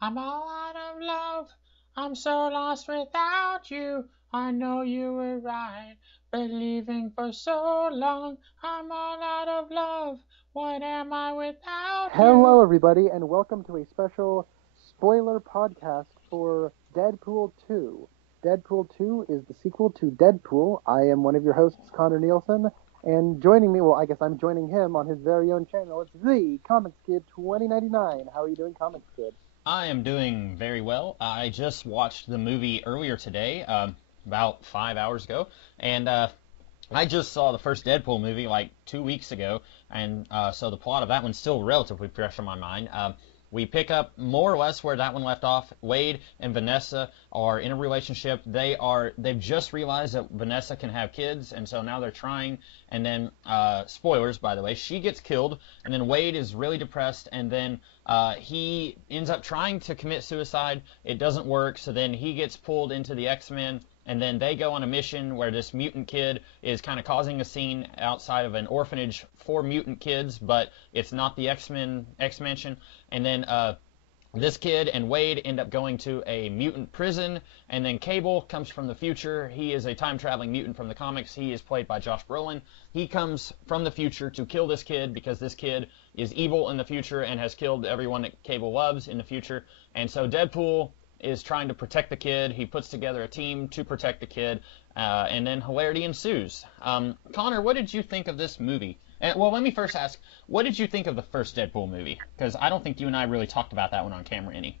I'm all out of love. I'm so lost without you. I know you were right, believing for so long. I'm all out of love. What am I without you? Hello, everybody, and welcome to a special spoiler podcast for Deadpool 2. Deadpool 2 is the sequel to Deadpool. I am one of your hosts, Connor Nielsen, and joining me, well, I guess I'm joining him on his very own channel. It's the Comics Kid 2099. How are you doing, Comics Kid? I am doing very well. I just watched the movie earlier today, about 5 hours ago, and I just saw the first Deadpool movie like 2 weeks ago, and so the plot of that one's still relatively fresh in my mind. We pick up more or less where that one left off. Wade and Vanessa are in a relationship. They've just realized that Vanessa can have kids, and so now they're trying. And then, spoilers by the way, she gets killed, and then Wade is really depressed, and then he ends up trying to commit suicide. It doesn't work, so then he gets pulled into the X-Men. And then they go on a mission where this mutant kid is kind of causing a scene outside of an orphanage for mutant kids, but it's not the X-Men X-Mansion. And then this kid and Wade end up going to a mutant prison, and then Cable comes from the future. He is a time-traveling mutant from the comics. He is played by Josh Brolin. He comes from the future to kill this kid because this kid is evil in the future and has killed everyone that Cable loves in the future. And so Deadpool is trying to protect the kid. He puts together a team to protect the kid, and then hilarity ensues. Connor, what did you think of this movie? Well, let me first ask, what did you think of the first Deadpool movie? Because I don't think you and I really talked about that one on camera any.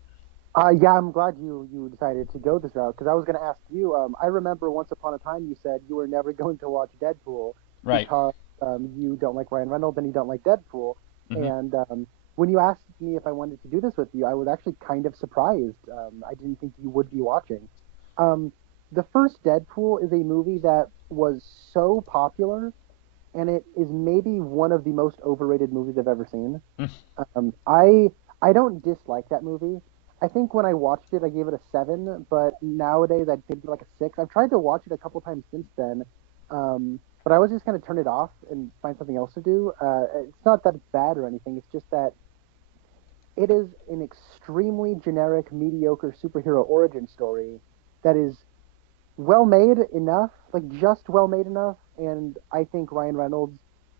Yeah, I'm glad you decided to go this route, because I was going to ask you. I remember once upon a time you said you were never going to watch Deadpool Right. because you don't like Ryan Reynolds and you don't like Deadpool. Hmm. And when you asked me if I wanted to do this with you, I was actually kind of surprised. I didn't think you would be watching. The first Deadpool is a movie that was so popular, and it is maybe one of the most overrated movies I've ever seen. Um, I I don't dislike that movie. I think when I watched it, I gave it a 7, but nowadays I'd give it like a 6. I've tried to watch it a couple times since then, but I always just kind of turn it off and find something else to do. It's not that it's bad or anything. It's just that it is an extremely generic, mediocre superhero origin story that is well made enough, like just well made enough, and I think Ryan Reynolds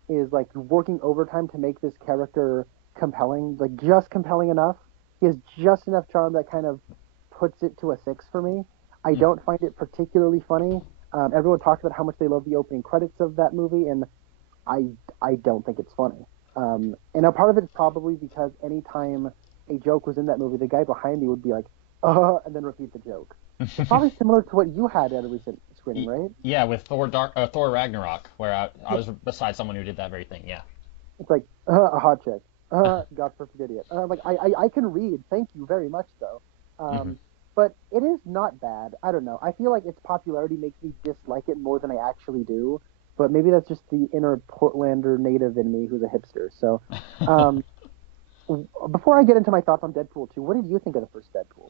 is like working overtime to make this character compelling, like just compelling enough. He has just enough charm that kind of puts it to a 6 for me. I don't find it particularly funny. Everyone talks about how much they love the opening credits of that movie, and I I don't think it's funny. And a part of it is probably because anytime a joke was in that movie, the guy behind me would be like, and then repeat the joke. It's probably similar to what you had at a recent screening, right? Yeah, with Thor Ragnarok, where I Yeah. was beside someone who did that very thing. Yeah. It's like, a hot chick. God perfect idiot. Like, I can read. Thank you very much, though. Hmm. But it is not bad. I don't know. I feel like its popularity makes me dislike it more than I actually do. But maybe that's just the inner Portlander native in me who's a hipster. So, um, before I get into my thoughts on Deadpool 2, what did you think of the first Deadpool?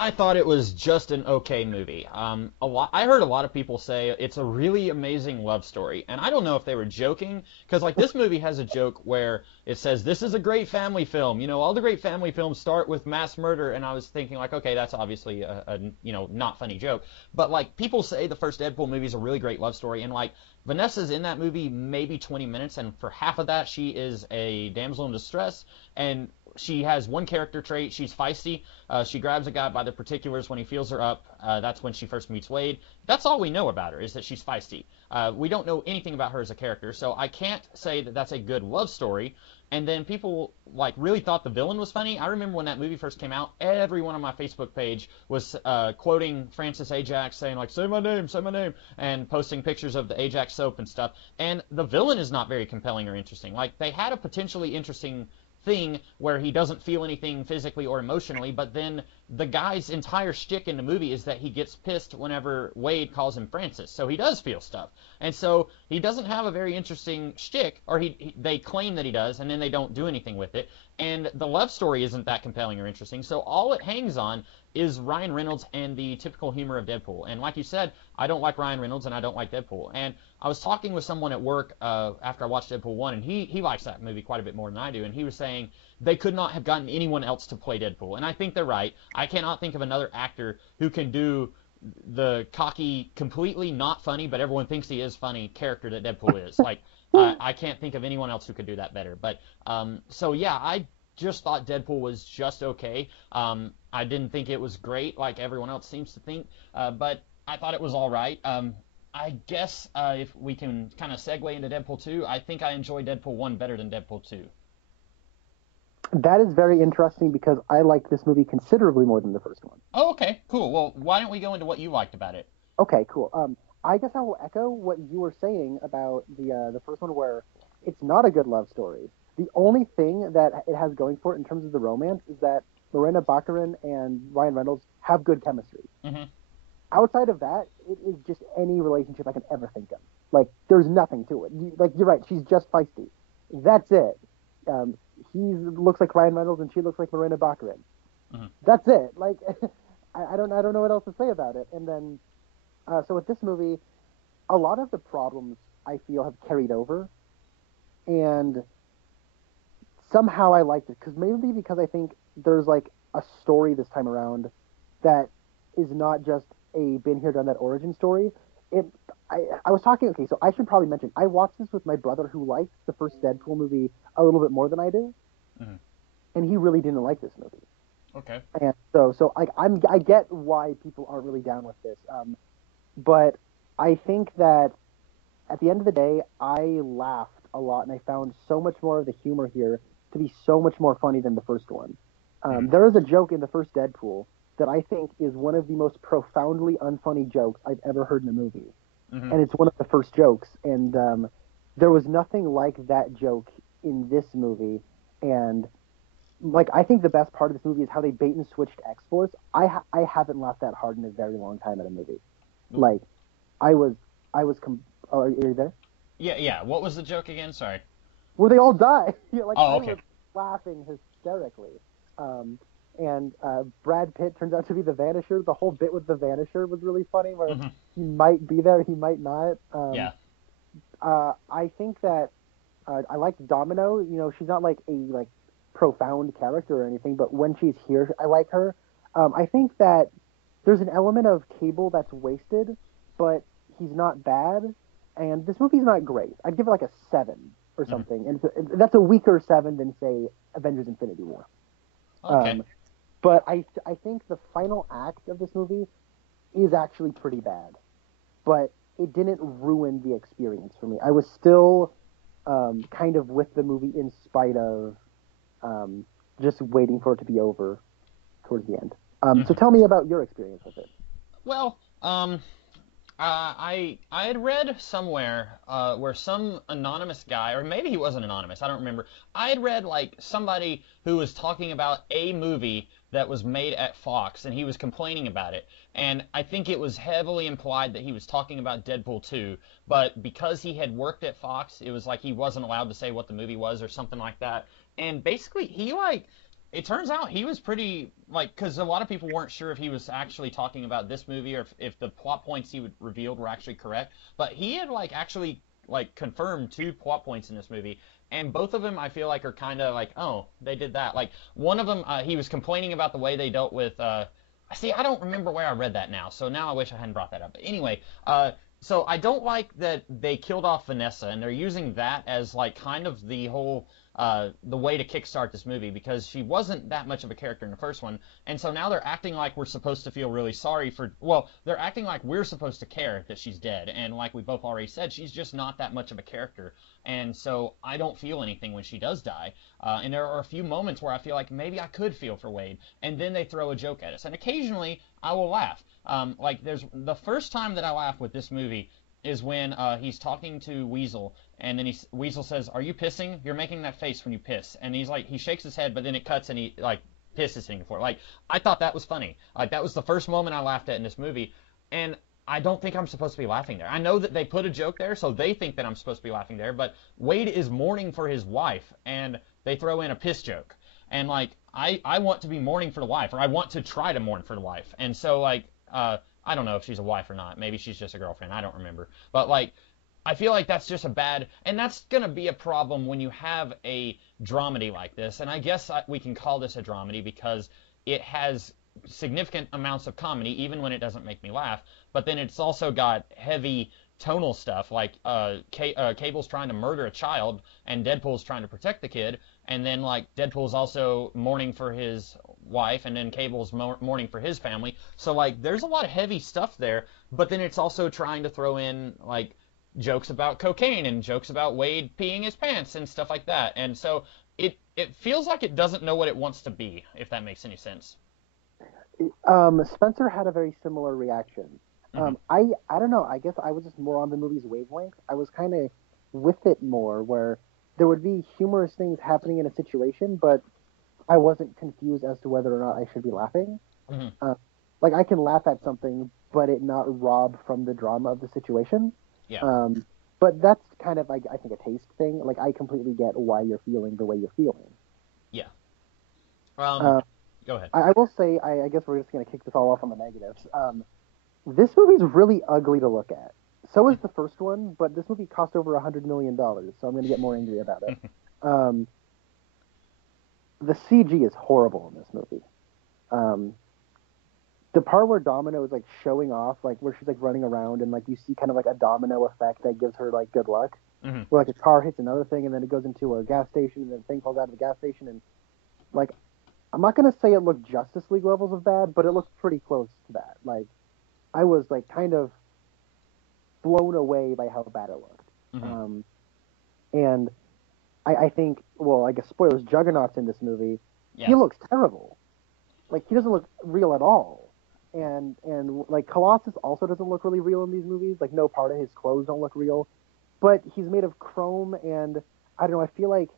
I thought it was just an okay movie. I heard a lot of people say it's a really amazing love story, and I don't know if they were joking, because like this movie has a joke where it says this is a great family film. You know, all the great family films start with mass murder, and I was thinking like, okay, that's obviously a not funny joke, but like people say the first Deadpool movie is a really great love story, and like Vanessa's in that movie maybe 20 minutes, and for half of that she is a damsel in distress, and she has one character trait. She's feisty. She grabs a guy by the particulars when he feels her up. That's when she first meets Wade. That's all we know about her, is that she's feisty. We don't know anything about her as a character, so I can't say that that's a good love story. And then people like really thought the villain was funny. I remember when that movie first came out, everyone on my Facebook page was quoting Francis Ajax, saying like say my name," and posting pictures of the Ajax soap and stuff. And the villain is not very compelling or interesting. Like they had a potentially interesting thing where he doesn't feel anything physically or emotionally, but then the guy's entire shtick in the movie is that he gets pissed whenever Wade calls him Francis. So he does feel stuff. And so he doesn't have a very interesting shtick, or they claim that he does, and then they don't do anything with it. and the love story isn't that compelling or interesting. So all it hangs on is Ryan Reynolds and the typical humor of Deadpool. And like you said, I don't like Ryan Reynolds and I don't like Deadpool. And I was talking with someone at work after I watched Deadpool 1, and he likes that movie quite a bit more than I do. And he was saying they could not have gotten anyone else to play Deadpool. And I think they're right. I cannot think of another actor who can do the cocky, completely not funny, but everyone thinks he is funny character that Deadpool is. Like, I can't think of anyone else who could do that better. But so yeah, I just thought Deadpool was just okay. I didn't think it was great like everyone else seems to think, but I thought it was all right. I guess if we can kind of segue into Deadpool 2, I think I enjoy Deadpool 1 better than Deadpool 2. That is very interesting because I like this movie considerably more than the first one. Oh, okay, cool. Well, why don't we go into what you liked about it? Okay, cool. I guess I will echo what you were saying about the first one, where it's not a good love story. The only thing that it has going for it in terms of the romance is that Morena Baccarin and Ryan Reynolds have good chemistry. Mm-hmm. Outside of that, it is just any relationship I can ever think of. Like, there's nothing to it. You're right, she's just feisty. That's it. He looks like Ryan Reynolds and she looks like Morena Baccarin. Mm-hmm. That's it. Like, I don't know what else to say about it. And then, so with this movie, a lot of the problems I feel have carried over, and somehow I liked it because I think there's like a story this time around that is not just a been here done that origin story. I was talking. Okay, so I should probably mention I watched this with my brother who liked the first Deadpool movie a little bit more than I do, Mm-hmm. and he really didn't like this movie. Okay. And so I get why people aren't really down with this, but I think that at the end of the day, I laughed a lot, and I found so much more of the humor here to be so much more funny than the first one. There is a joke in the first Deadpool that I think is one of the most profoundly unfunny jokes I've ever heard in a movie. Mm-hmm. And it's one of the first jokes, and there was nothing like that joke in this movie. And like, I think the best part of this movie is how they bait and switched X-Force. I haven't laughed that hard in a very long time at a movie. Mm-hmm. Like, oh, are you there? Yeah. What was the joke again? Sorry. Where they all die. Like, Oh, okay. I was laughing hysterically. And Brad Pitt turns out to be the Vanisher. The whole bit with the Vanisher was really funny, where Mm-hmm. he might be there, he might not. Yeah. I think that I like Domino. You know, she's not like a profound character or anything, but when she's here, I like her. I think that there's an element of Cable that's wasted, but he's not bad. And this movie's not great. I'd give it like a 7 or something, and that's a weaker 7 than say Avengers: Infinity War. Okay. But I think the final act of this movie is actually pretty bad, but it didn't ruin the experience for me. I was still kind of with the movie in spite of just waiting for it to be over towards the end. So tell me about your experience with it. Well, I had read somewhere where some anonymous guy, or maybe he wasn't anonymous, I don't remember. I had read like somebody who was talking about a movie that was made at Fox, and he was complaining about it. And I think it was heavily implied that he was talking about Deadpool 2, but because he had worked at Fox, it was like he wasn't allowed to say what the movie was or something like that. And basically, it turns out he was pretty, because a lot of people weren't sure if he was actually talking about this movie or if the plot points he revealed were actually correct. But he had, actually, confirmed 2 plot points in this movie. And both of them, I feel like, are kind of oh, they did that. Like, one of them, he was complaining about the way they dealt with, see, I don't remember where I read that now. So now I wish I hadn't brought that up. But anyway, so I don't like that they killed off Vanessa, and they're using that as, kind of the whole... the way to kickstart this movie, because she wasn't that much of a character in the first one, and so now they're acting like we're supposed to feel really sorry for, they're acting like we're supposed to care that she's dead, and like we both already said, she's just not that much of a character, and so I don't feel anything when she does die, and there are a few moments where I feel like maybe I could feel for Wade, and then they throw a joke at us, and occasionally I will laugh. There's the first time that I laugh with this movie is when he's talking to Weasel, and then Weasel says, "Are you pissing? You're making that face when you piss." And he shakes his head, but then it cuts and he pisses hitting the floor. I thought that was funny. That was the first moment I laughed at in this movie, and I don't think I'm supposed to be laughing there. I know that they put a joke there, so they think that I'm supposed to be laughing there, but Wade is mourning for his wife, and they throw in a piss joke. and like I want to be mourning for the wife, or I want to try to mourn for the wife, and so like I don't know if she's a wife or not. Maybe she's just a girlfriend. I don't remember. But like I feel like that's just a bad, and that's gonna be a problem when you have a dramedy like this. And I guess we can call this a dramedy because it has significant amounts of comedy, even when it doesn't make me laugh. But then it's also got heavy tonal stuff, like Cable's trying to murder a child, and Deadpool's trying to protect the kid, and then like Deadpool's also mourning for his wife, and then Cable's mourning for his family. So like there's a lot of heavy stuff there, but then it's also trying to throw in like jokes about cocaine and jokes about Wade peeing his pants and stuff like that. And so it feels like it doesn't know what it wants to be, if that makes any sense. Spencer had a very similar reaction. Hmm. I don't know. I guess I was just more on the movie's wavelength. I was kind of with it more, where there would be humorous things happening in a situation, but I wasn't confused as to whether or not I should be laughing. Hmm. Uh, like I can laugh at something, but it not rob from the drama of the situation. Yeah. Um, but that's kind of, I think, a taste thing. Like I completely get why you're feeling the way you're feeling. Yeah. Um, Uh, Go ahead. I will say, I guess we're just going to kick this all off on the negatives. This movie's really ugly to look at. So is the first one, but this movie cost over $100 million, so I'm going to get more angry about it. Um, the CG is horrible in this movie. The part where Domino is like showing off, like where she's like running around and like you see kind of like a domino effect that gives her like good luck, Hmm. where like a car hits another thing and then it goes into a gas station and then a thing falls out of the gas station and like I'm not gonna say it looked Justice League levels of bad, but it looked pretty close to that. Like I was like kind of blown away by how bad it looked. Hmm. And I think, well, I guess spoilers, Juggernaut's in this movie. Yeah. He looks terrible. Like he doesn't look real at all. And like Colossus also doesn't look really real in these movies. Like no part of his clothes don't look real. But he's made of chrome, and I don't know. I feel like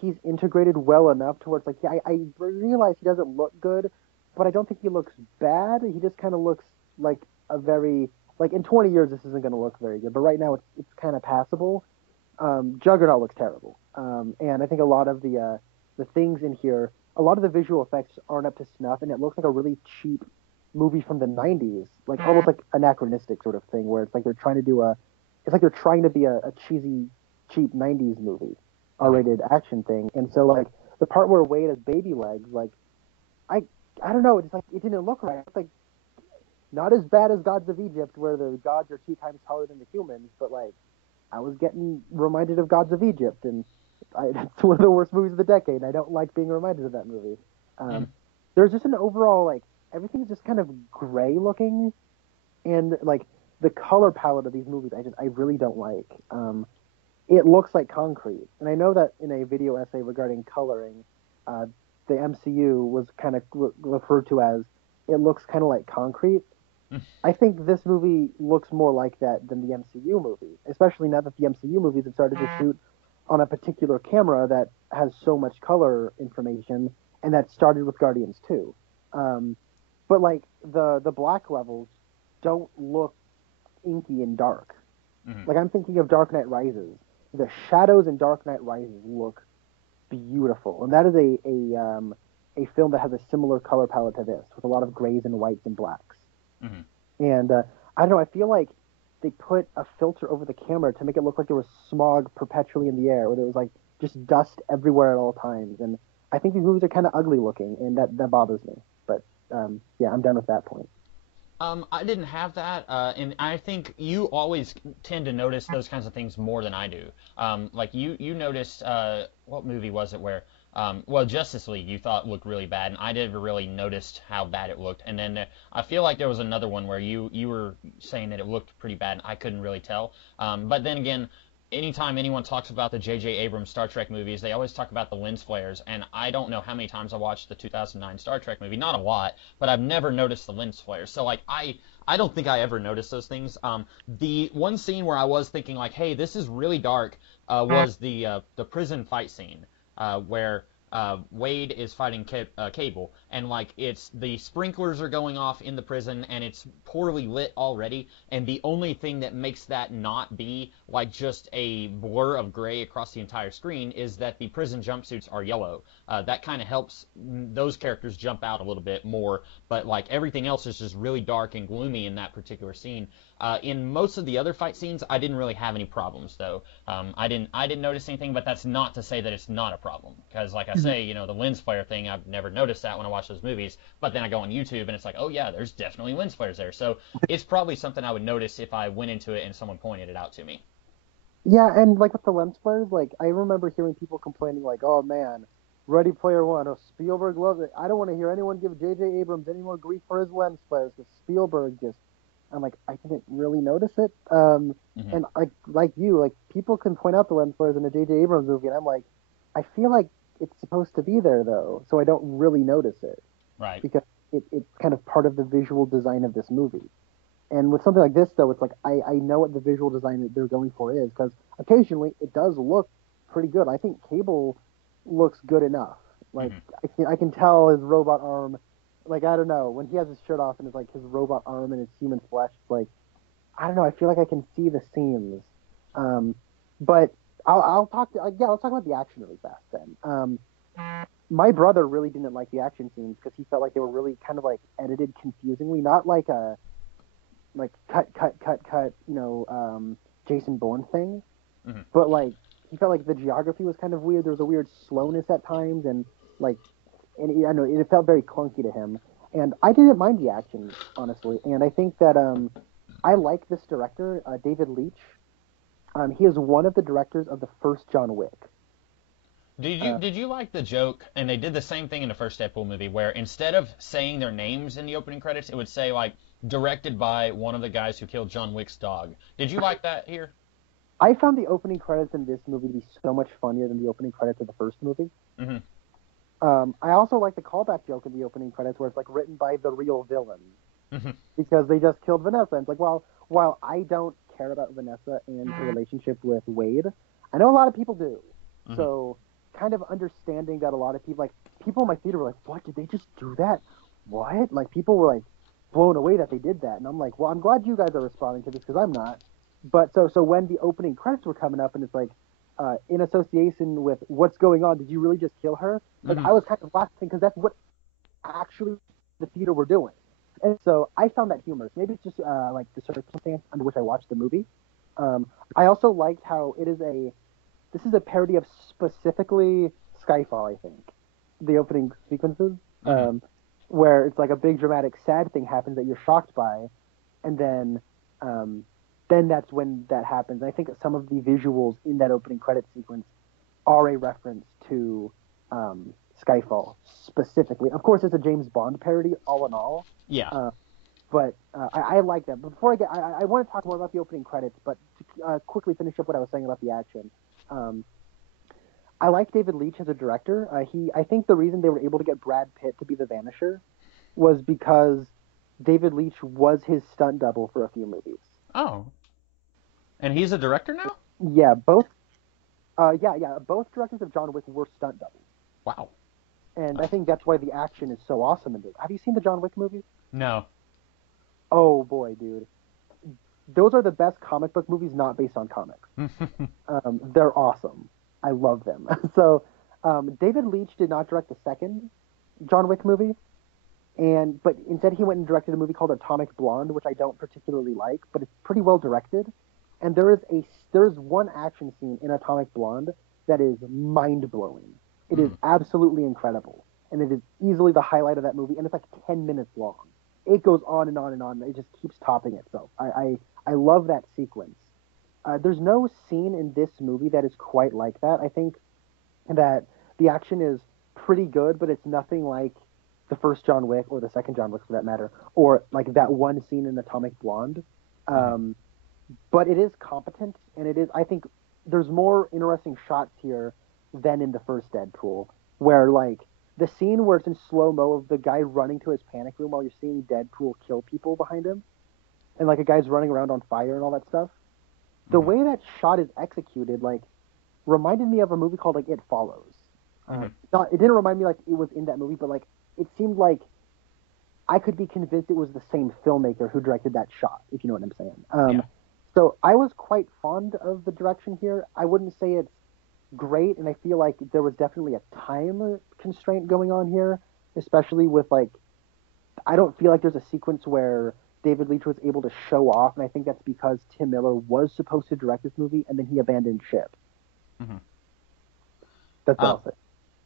he's integrated well enough to where it's like, yeah, I realize he doesn't look good, but I don't think he looks bad. He just kind of looks like a very, like in 20 years this isn't going to look very good, but right now it's kind of passable. Juggernaut looks terrible, and I think a lot of the things in here, a lot of the visual effects aren't up to snuff, and it looks like a really cheap movie from the 90s, like almost like anachronistic sort of thing, where it's like they're trying to do it's like they're trying to be a cheesy, cheap 90s movie, R-rated action thing, and so like the part where Wade has baby legs, like I don't know, it's like it didn't look right. It's like not as bad as Gods of Egypt, where the gods are 2 times taller than the humans, but like I was getting reminded of Gods of Egypt, and it's one of the worst movies of the decade. And I don't like being reminded of that movie. Mm. There's just an overall like everything's just kind of gray looking, and like the color palette of these movies, I really don't like. It looks like concrete, and I know that in a video essay regarding coloring, the MCU was kind of referred to as it looks kind of like concrete. I think this movie looks more like that than the MCU movie, especially now that the MCU movies have started to shoot on a particular camera that has so much color information, and that started with Guardians 2. But like the black levels don't look inky and dark. Hmm. Like I'm thinking of Dark Knight Rises. The shadows in Dark Knight Rises look beautiful, and that is a film that has a similar color palette to this, with a lot of grays and whites and blacks. Hmm. And I don't know, I feel like they put a filter over the camera to make it look like there was smog perpetually in the air, where there was like just dust everywhere at all times. And I think these movies are kind of ugly looking, and that bothers me. But yeah, I'm done with that point. I didn't have that, and I think you always tend to notice those kinds of things more than I do. Like you noticed, what movie was it where, well, Justice League you thought looked really bad, and I never really noticed how bad it looked. And then I feel like there was another one where you were saying that it looked pretty bad, and I couldn't really tell. But then again, anytime anyone talks about the J.J. Abrams Star Trek movies, they always talk about the lens flares, and I don't know how many times I watched the 2009 Star Trek movie. Not a lot, but I've never noticed the lens flares. So like I don't think I ever noticed those things. The one scene where I was thinking like, hey, this is really dark, was the prison fight scene, where Wade is fighting Cable, and like it's the sprinklers are going off in the prison and it's poorly lit already, and the only thing that makes that not be like just a blur of gray across the entire screen is that the prison jumpsuits are yellow. That kind of helps those characters jump out a little bit more, but like everything else is just really dark and gloomy in that particular scene. In most of the other fight scenes, I didn't really have any problems though. I didn't notice anything, but that's not to say that it's not a problem. Because like I say, you know, the lens flare thing, I've never noticed that when I watch those movies. But then I go on YouTube and it's like, oh yeah, there's definitely lens flares there. So it's probably something I would notice if I went into it and someone pointed it out to me. Yeah, and like with the lens flares, like I remember hearing people complaining like, "Oh man, Ready Player One, oh Spielberg loves it. I don't want to hear anyone give J.J. Abrams any more grief for his lens flares because Spielberg just." I'm like, I didn't really notice it. Hmm. And like you, like people can point out the lens flares in a J.J. Abrams movie, and I'm like, I feel like it's supposed to be there though, so I don't really notice it Right. because it's kind of part of the visual design of this movie. And with something like this, though, it's like I know what the visual design that they're going for is because occasionally it does look pretty good. I think Cable looks good enough. Like Hmm. I can tell his robot arm. Like I don't know when he has his shirt off and it's like his robot arm and his human flesh. It's like I don't know. I feel like I can see the seams. Um, but I'll talk to yeah. Let's talk about the action really fast then. My brother really didn't like the action scenes because he felt like they were really kind of like edited confusingly, not like a like cut, Jason Bourne thing. Hmm. But like he felt like the geography was kind of weird. There was a weird slowness at times, and like, and I know it felt very clunky to him. And I didn't mind the action honestly, and I think that I like this director, David Leitch. He is one of the directors of the first John Wick. Did you Uh, did you like the joke? And they did the same thing in the first Deadpool movie, where instead of saying their names in the opening credits, it would say like directed by one of the guys who killed John Wick's dog. Did you like that here? I found the opening credits in this movie to be so much funnier than the opening credits of the first movie. Hmm. I also like the callback joke in the opening credits where it's like written by the real villain Hmm. because they just killed Vanessa. And it's like, well, while I don't care about Vanessa and her relationship with Wade, I know a lot of people do. Hmm. So kind of understanding that a lot of people, like people in my theater were like, what, did they just do that? What? Like people were like blown away that they did that. And I'm like, well, I'm glad you guys are responding to this because I'm not. But so when the opening credits were coming up and it's like, in association with what's going on, did you really just kill her? Like Hmm. I was kind of laughing because that's what actually the theater were doing. And so I found that humorous. Maybe it's just like the circumstance under which I watched the movie. I also liked how this is a parody of specifically Skyfall, I think. The opening sequences, Hmm. where it's like a big dramatic sad thing happens that you're shocked by, and then that's when that happens. I think some of the visuals in that opening credit sequence are a reference to Skyfall specifically. Of course, it's a James Bond parody, all in all. Yeah. Uh, but I like that. But before I want to talk more about the opening credits, but to quickly finish up what I was saying about the action. Um, I like David Leitch as a director. I think the reason they were able to get Brad Pitt to be the Vanisher was because David Leitch was his stunt double for a few movies. Oh, and he's a director now? Yeah, both. Yeah. Both directors of John Wick were stunt doubles, Wow. and I think that's why the action is so awesome in this. Have you seen the John Wick movies? No. Oh boy, dude, those are the best comic book movies not based on comics. They're awesome. I love them. So, David Leitch did not direct the second John Wick movie, but instead he went and directed a movie called Atomic Blonde, which I don't particularly like, but it's pretty well directed. And there is one action scene in Atomic Blonde that is mind blowing. It is Mm. absolutely incredible, and it is easily the highlight of that movie. And it's like 10 minutes long. It goes on and on and on. It just keeps topping itself. I love that sequence. There's no scene in this movie that is quite like that. I think that the action is pretty good, but it's nothing like the first John Wick or the second John Wick for that matter, or like that one scene in Atomic Blonde. Mm. Um, but it is competent, and it is. I think there's more interesting shots here than in the first Deadpool, where like the scene where it's in slow mo of the guy running to his panic room while you're seeing Deadpool kill people behind him, and like a guy's running around on fire and all that stuff. The Mm. way that shot is executed, like, reminded me of a movie called like It Follows. Mm. Not, it didn't remind me like it was in that movie, but like it seemed like I could be convinced it was the same filmmaker who directed that shot, if you know what I'm saying. Yeah. So I was quite fond of the direction here. I wouldn't say it's great, and I feel like there was definitely a time constraint going on here, especially with like, I don't feel like there's a sequence where David Leitch was able to show off, and I think that's because Tim Miller was supposed to direct this movie, and then he abandoned ship. Hmm. That's all I'll say.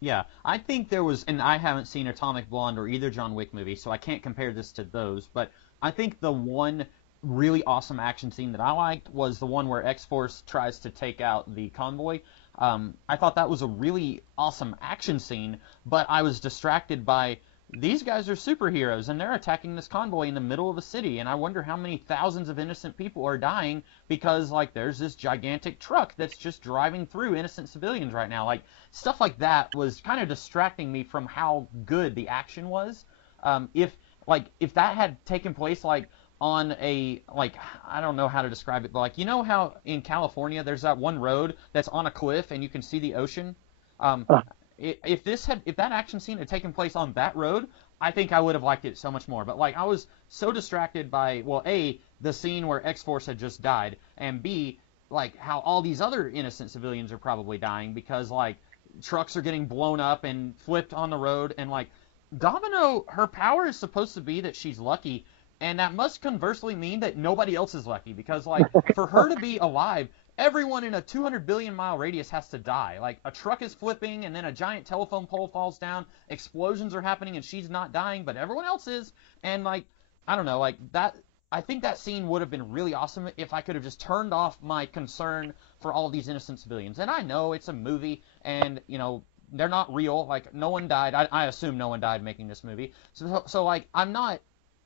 Yeah, I think there was, and I haven't seen Atomic Blonde or either John Wick movie, so I can't compare this to those, but I think the one really awesome action scene that I liked was the one where X-Force tries to take out the convoy. I thought that was a really awesome action scene, but I was distracted by these guys are superheroes and they're attacking this convoy in the middle of a city, and I wonder how many thousands of innocent people are dying because like there's this gigantic truck that's just driving through innocent civilians right now. Like stuff like that was kind of distracting me from how good the action was. If that had taken place like on a like I don't know how to describe it, but like you know how in California there's that one road that's on a cliff and you can see the ocean. Um, if that action scene had taken place on that road, I think I would have liked it so much more. But like I was so distracted by well, A, the scene where X-Force had just died, and B, like how all these other innocent civilians are probably dying because like trucks are getting blown up and flipped on the road, and like Domino, her power is supposed to be that she's lucky, and that must conversely mean that nobody else is lucky because like for her to be alive, everyone in a 200 billion mile radius has to die. Like a truck is flipping and then a giant telephone pole falls down, explosions are happening and she's not dying, but everyone else is. And like I don't know, like that I think that scene would have been really awesome if I could have just turned off my concern for all these innocent civilians. And I know it's a movie and, you know, they're not real. Like no one died. I assume no one died making this movie. So like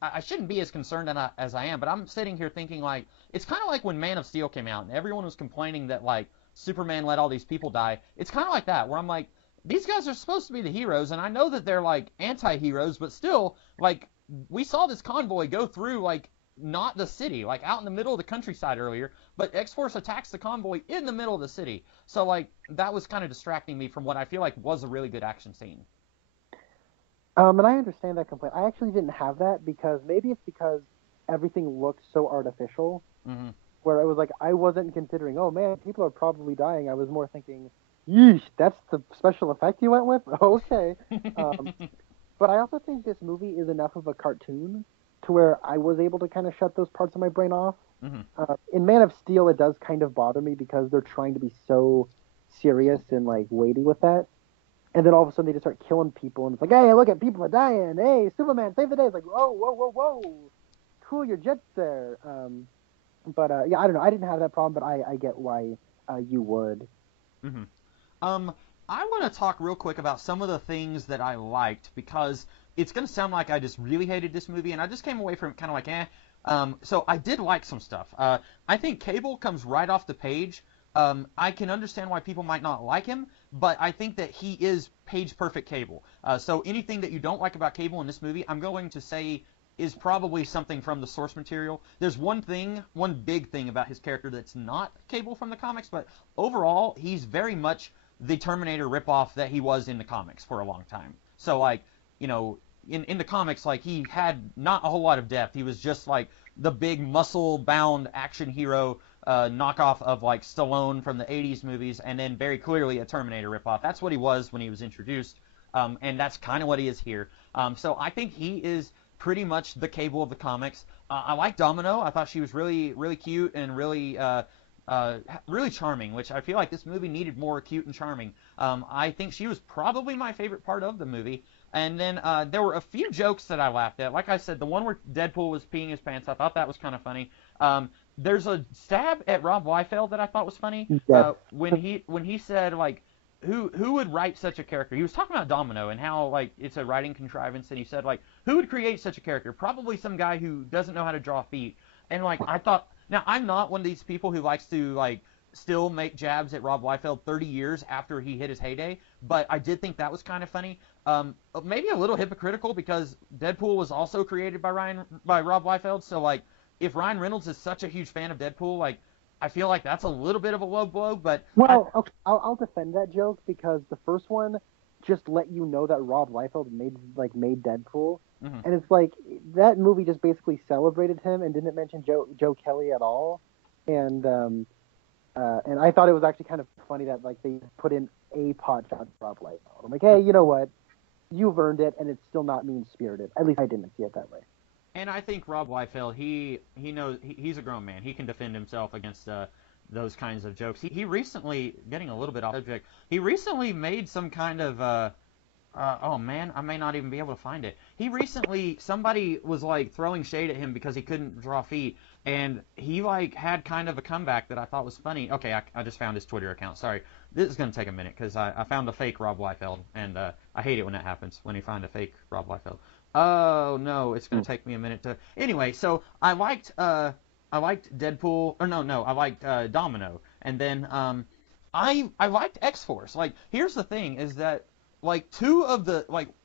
I shouldn't be as concerned as I am, but I'm sitting here thinking like it's kind of like when Man of Steel came out and everyone was complaining that like Superman let all these people die. It's kind of like that where I'm like these guys are supposed to be the heroes, and I know that they're like anti-heroes, but still like we saw this convoy go through like not the city, like out in the middle of the countryside earlier, but X-Force attacks the convoy in the middle of the city. So like that was kind of distracting me from what I feel like was a really good action scene. And I understand that complaint. I actually didn't have that because maybe it's because everything looked so artificial. Mm-hmm. Where I was like, I wasn't considering, oh man, people are probably dying. I was more thinking, yeesh, that's the special effect you went with? Okay. But I also think this movie is enough of a cartoon to where I was able to kind of shut those parts of my brain off. Mm-hmm. In Man of Steel, it does kind of bother me because they're trying to be so serious and like weighty with that. And then all of a sudden they just start killing people, and it's like, hey, look at people are dying. Hey, Superman, save the day. It's like, whoa, whoa, whoa, whoa. Cool your jets there. Yeah, I don't know. I didn't have that problem, but I get why you would. Mm-hmm. I want to talk real quick about some of the things that I liked because it's going to sound like I just really hated this movie, and I just came away from it kind of like, eh. So I did like some stuff. I think Cable comes right off the page. I can understand why people might not like him, but I think that he is page-perfect Cable. So anything that you don't like about Cable in this movie, I'm going to say is probably something from the source material. There's one big thing about his character that's not Cable from the comics, but overall, he's very much the Terminator ripoff that he was in the comics for a long time. So, like, you know, in the comics, like, he had not a whole lot of depth. He was just, like, the big muscle-bound action hero knockoff of, like, Stallone from the 80s movies, and then very clearly a Terminator ripoff. That's what he was when he was introduced, and that's kind of what he is here. So I think he is pretty much the Cable of the comics. I like Domino. I thought she was really, really cute and really really charming, which I feel like this movie needed more cute and charming. I think she was probably my favorite part of the movie. And then there were a few jokes that I laughed at. Like I said, the one where Deadpool was peeing his pants, I thought that was kind of funny. There's a stab at Rob Liefeld that I thought was funny. Yes. When he said, like, who would write such a character? He was talking about Domino and how, like, it's a writing contrivance, and he said, like, who would create such a character? Probably some guy who doesn't know how to draw feet. And, like, I thought, now, I'm not one of these people who likes to, like, still make jabs at Rob Liefeld 30 years after he hit his heyday, but I did think that was kind of funny. Maybe a little hypocritical because Deadpool was also created by Rob Liefeld, so, like, if Ryan Reynolds is such a huge fan of Deadpool, like, I feel like that's a little bit of a low blow, but... Well, okay, I'll defend that joke because the first one, just let you know that Rob Liefeld made Deadpool, Mm-hmm. and it's like that movie just basically celebrated him and didn't mention Joe Kelly at all, and I thought it was actually kind of funny that like they put in a pot shot to Rob Liefeld. I'm like, hey, you know what? You've earned it, and it's still not mean spirited. At least I didn't see it that way. And I think Rob Liefeld, he knows he's a grown man. He can defend himself against those kinds of jokes. He recently, getting a little bit off subject, he recently made some kind of oh man, I may not even be able to find it. He recently, somebody was like throwing shade at him because he couldn't draw feet, and he like had kind of a comeback that I thought was funny. Okay, I just found his Twitter account. Sorry, this is gonna take a minute because I found a fake Rob Liefeld, and I hate it when that happens when you find a fake Rob Liefeld. Oh no, it's gonna take me a minute to. Anyway, so I liked Deadpool, or no, I liked Domino, and then I liked X-Force. Like, here's the thing: is that like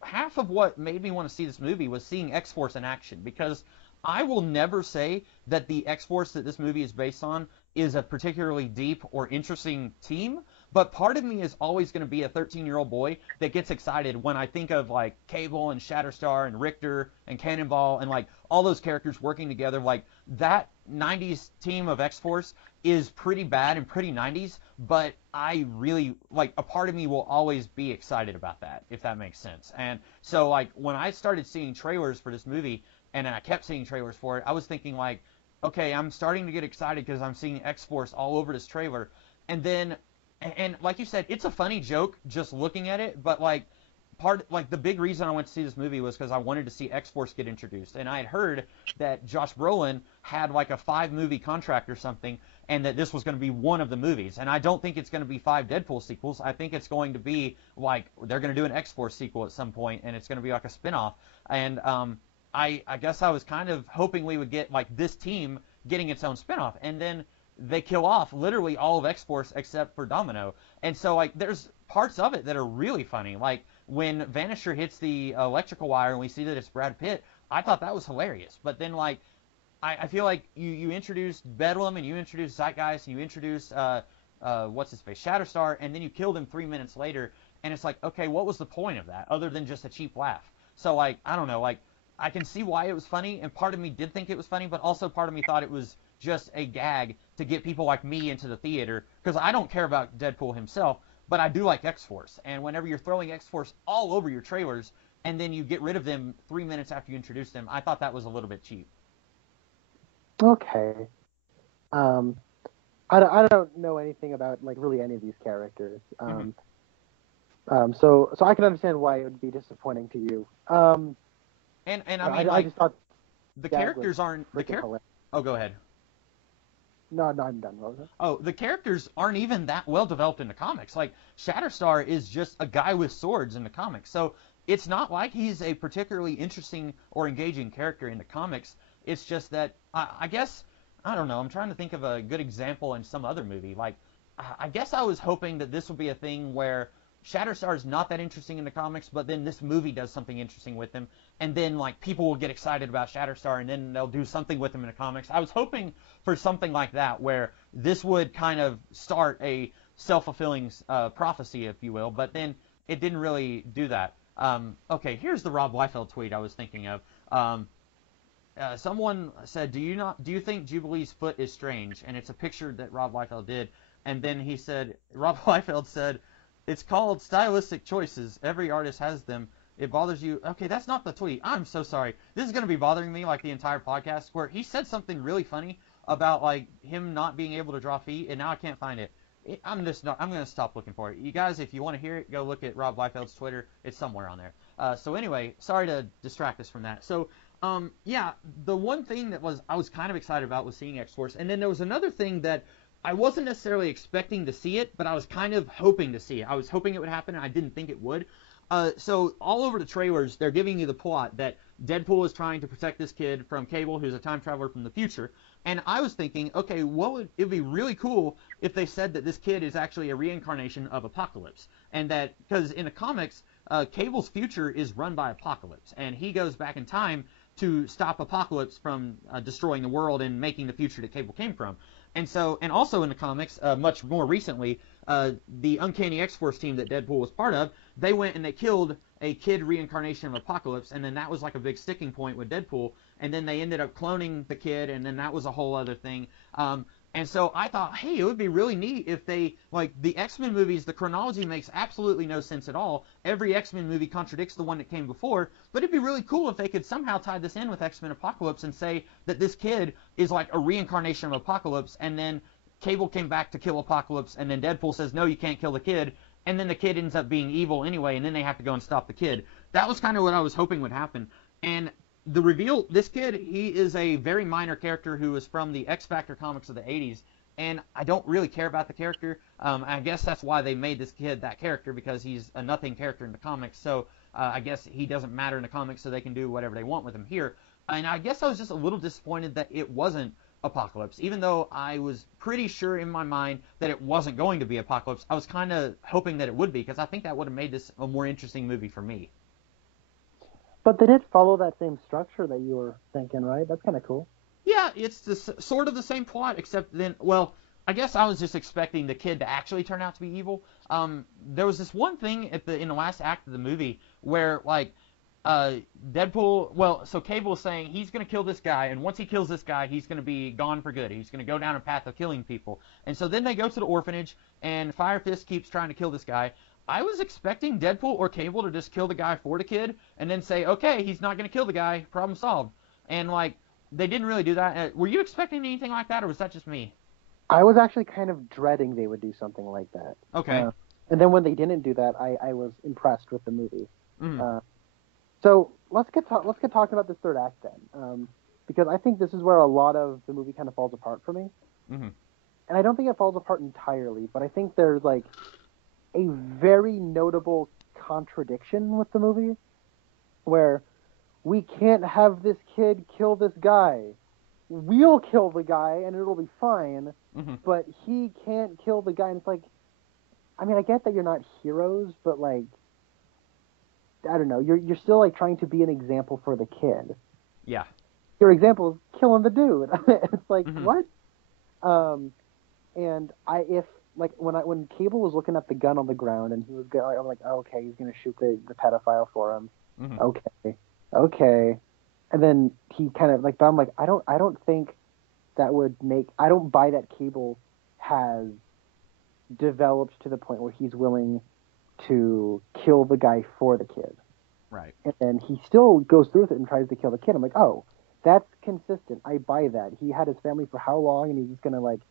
half of what made me want to see this movie was seeing X-Force in action, because I will never say that the X-Force that this movie is based on is a particularly deep or interesting team, but part of me is always going to be a 13-year-old boy that gets excited when I think of like Cable and Shatterstar and Richter and Cannonball and like all those characters working together. Like, that 90s team of X-Force is pretty bad and pretty 90s, but I really, like, a part of me will always be excited about that, if that makes sense. And so, like, when I started seeing trailers for this movie, and I kept seeing trailers for it, I was thinking, like, okay, I'm starting to get excited because I'm seeing X-Force all over this trailer. And then, and like you said, it's a funny joke just looking at it, but, like, the big reason I went to see this movie was because I wanted to see X-Force get introduced. And I had heard that Josh Brolin had like a 5-movie contract or something, and that this was going to be one of the movies. And I don't think it's going to be 5 Deadpool sequels. I think it's going to be like, they're going to do an X-Force sequel at some point, and it's going to be like a spin-off. And I guess I was kind of hoping we would get like this team getting its own spin-off. And then they kill off literally all of X-Force except for Domino. And so, like, there's parts of it that are really funny. Like, when Vanisher hits the electrical wire and we see that it's Brad Pitt, I thought that was hilarious. But then, like, I feel like you introduced Bedlam, and you introduced Zeitgeist, and you introduced, what's his face, Shatterstar, and then you killed him 3 minutes later, and it's like, okay, what was the point of that, other than just a cheap laugh? So, like, I don't know, like, I can see why it was funny, and part of me did think it was funny, but also part of me thought it was just a gag to get people like me into the theater, because I don't care about Deadpool himself, but I do like X-Force, and whenever you're throwing X-Force all over your trailers, and then you get rid of them 3 minutes after you introduce them, I thought that was a little bit cheap. Okay. I don't know anything about like really any of these characters. So I can understand why it would be disappointing to you. And I mean, I just thought the characters aren't the characters. Oh, go ahead. No, I'm done. What was it? Oh, the characters aren't even that well developed in the comics. Like, Shatterstar is just a guy with swords in the comics. So it's not like he's a particularly interesting or engaging character in the comics. It's just that, I guess, I don't know, I'm trying to think of a good example in some other movie. Like, I guess I was hoping that this would be a thing where Shatterstar is not that interesting in the comics, but then this movie does something interesting with him, and then like people will get excited about Shatterstar, and then they'll do something with him in the comics. I was hoping for something like that, where this would kind of start a self-fulfilling prophecy, if you will, but then it didn't really do that. Okay, here's the Rob Liefeld tweet I was thinking of. Someone said, "Do you think Jubilee's foot is strange?" And it's a picture that Rob Liefeld did, and then he said, Rob Liefeld said, "It's called stylistic choices. Every artist has them. It bothers you." Okay, that's not the tweet. I'm so sorry. This is going to be bothering me like the entire podcast, where he said something really funny about like him not being able to draw feet, and now I can't find it. I'm going to stop looking for it. You guys, if you want to hear it, go look at Rob Liefeld's Twitter. It's somewhere on there. So anyway, sorry to distract us from that. So yeah, the one thing that I was kind of excited about was seeing X-Force, and then there was another thing that I wasn't necessarily expecting to see it, but I was kind of hoping to see it. I was hoping it would happen, and I didn't think it would. So all over the trailers, they're giving you the plot that Deadpool is trying to protect this kid from Cable, who's a time traveler from the future. And I was thinking, okay, it'd be really cool if they said that this kid is actually a reincarnation of Apocalypse, and that because in the comics, Cable's future is run by Apocalypse, and he goes back in time to stop Apocalypse from destroying the world and making the future that Cable came from. And so, and also in the comics, much more recently, the Uncanny X-Force team that Deadpool was part of, they went and they killed a kid reincarnation of Apocalypse, and then that was like a big sticking point with Deadpool, and then they ended up cloning the kid, and then that was a whole other thing. And so I thought, hey, it would be really neat if they, like, the X-Men movies, the chronology makes absolutely no sense at all. Every X-Men movie contradicts the one that came before, but it'd be really cool if they could somehow tie this in with X-Men Apocalypse and say that this kid is like a reincarnation of Apocalypse, and then Cable came back to kill Apocalypse, and then Deadpool says, no, you can't kill the kid, and then the kid ends up being evil anyway, and then they have to go and stop the kid. That was kind of what I was hoping would happen. And the reveal, this kid, he is a very minor character who is from the X-Factor comics of the 80s, and I don't really care about the character. I guess that's why they made this kid that character, because he's a nothing character in the comics, so I guess he doesn't matter in the comics, so they can do whatever they want with him here. And I guess I was just a little disappointed that it wasn't Apocalypse. Even though I was pretty sure in my mind that it wasn't going to be Apocalypse, I was kind of hoping that it would be, because I think that would have made this a more interesting movie for me. But they did follow that same structure that you were thinking, right? That's kind of cool. Yeah, it's sort of the same plot, except then, well, I guess I was just expecting the kid to actually turn out to be evil. There was this one thing in the last act of the movie where, like, Deadpool, well, so Cable is saying he's going to kill this guy, and once he kills this guy, he's going to be gone for good. He's going to go down a path of killing people. And so then they go to the orphanage, and Fire Fist keeps trying to kill this guy. I was expecting Deadpool or Cable to just kill the guy for the kid, and then say, okay, he's not going to kill the guy, problem solved. And, like, they didn't really do that. Were you expecting anything like that, or was that just me? I was actually kind of dreading they would do something like that. Okay. And then when they didn't do that, I was impressed with the movie. Mm-hmm. So let's get talking about this third act then, because I think this is where a lot of the movie kind of falls apart for me. Mm-hmm. And I don't think it falls apart entirely, but I think there's like a very notable contradiction with the movie, where we can't have this kid kill this guy. We'll kill the guy and it'll be fine, Mm-hmm. but he can't kill the guy. And it's like, I mean, I get that you're not heroes, but like, I don't know, you're still like trying to be an example for the kid. Yeah. Your example is killing the dude. It's like, Mm-hmm. what? And when Cable was looking at the gun on the ground and he was going, I'm like, oh, okay, he's gonna shoot the pedophile for him. Mm-hmm. Okay. And then he kind of like, but I'm like, I don't think that would make, I don't buy that Cable has developed to the point where he's willing to kill the guy for the kid. Right. And then he still goes through with it and tries to kill the kid. I'm like, oh, that's consistent. I buy that. He had his family for how long, and he's just gonna like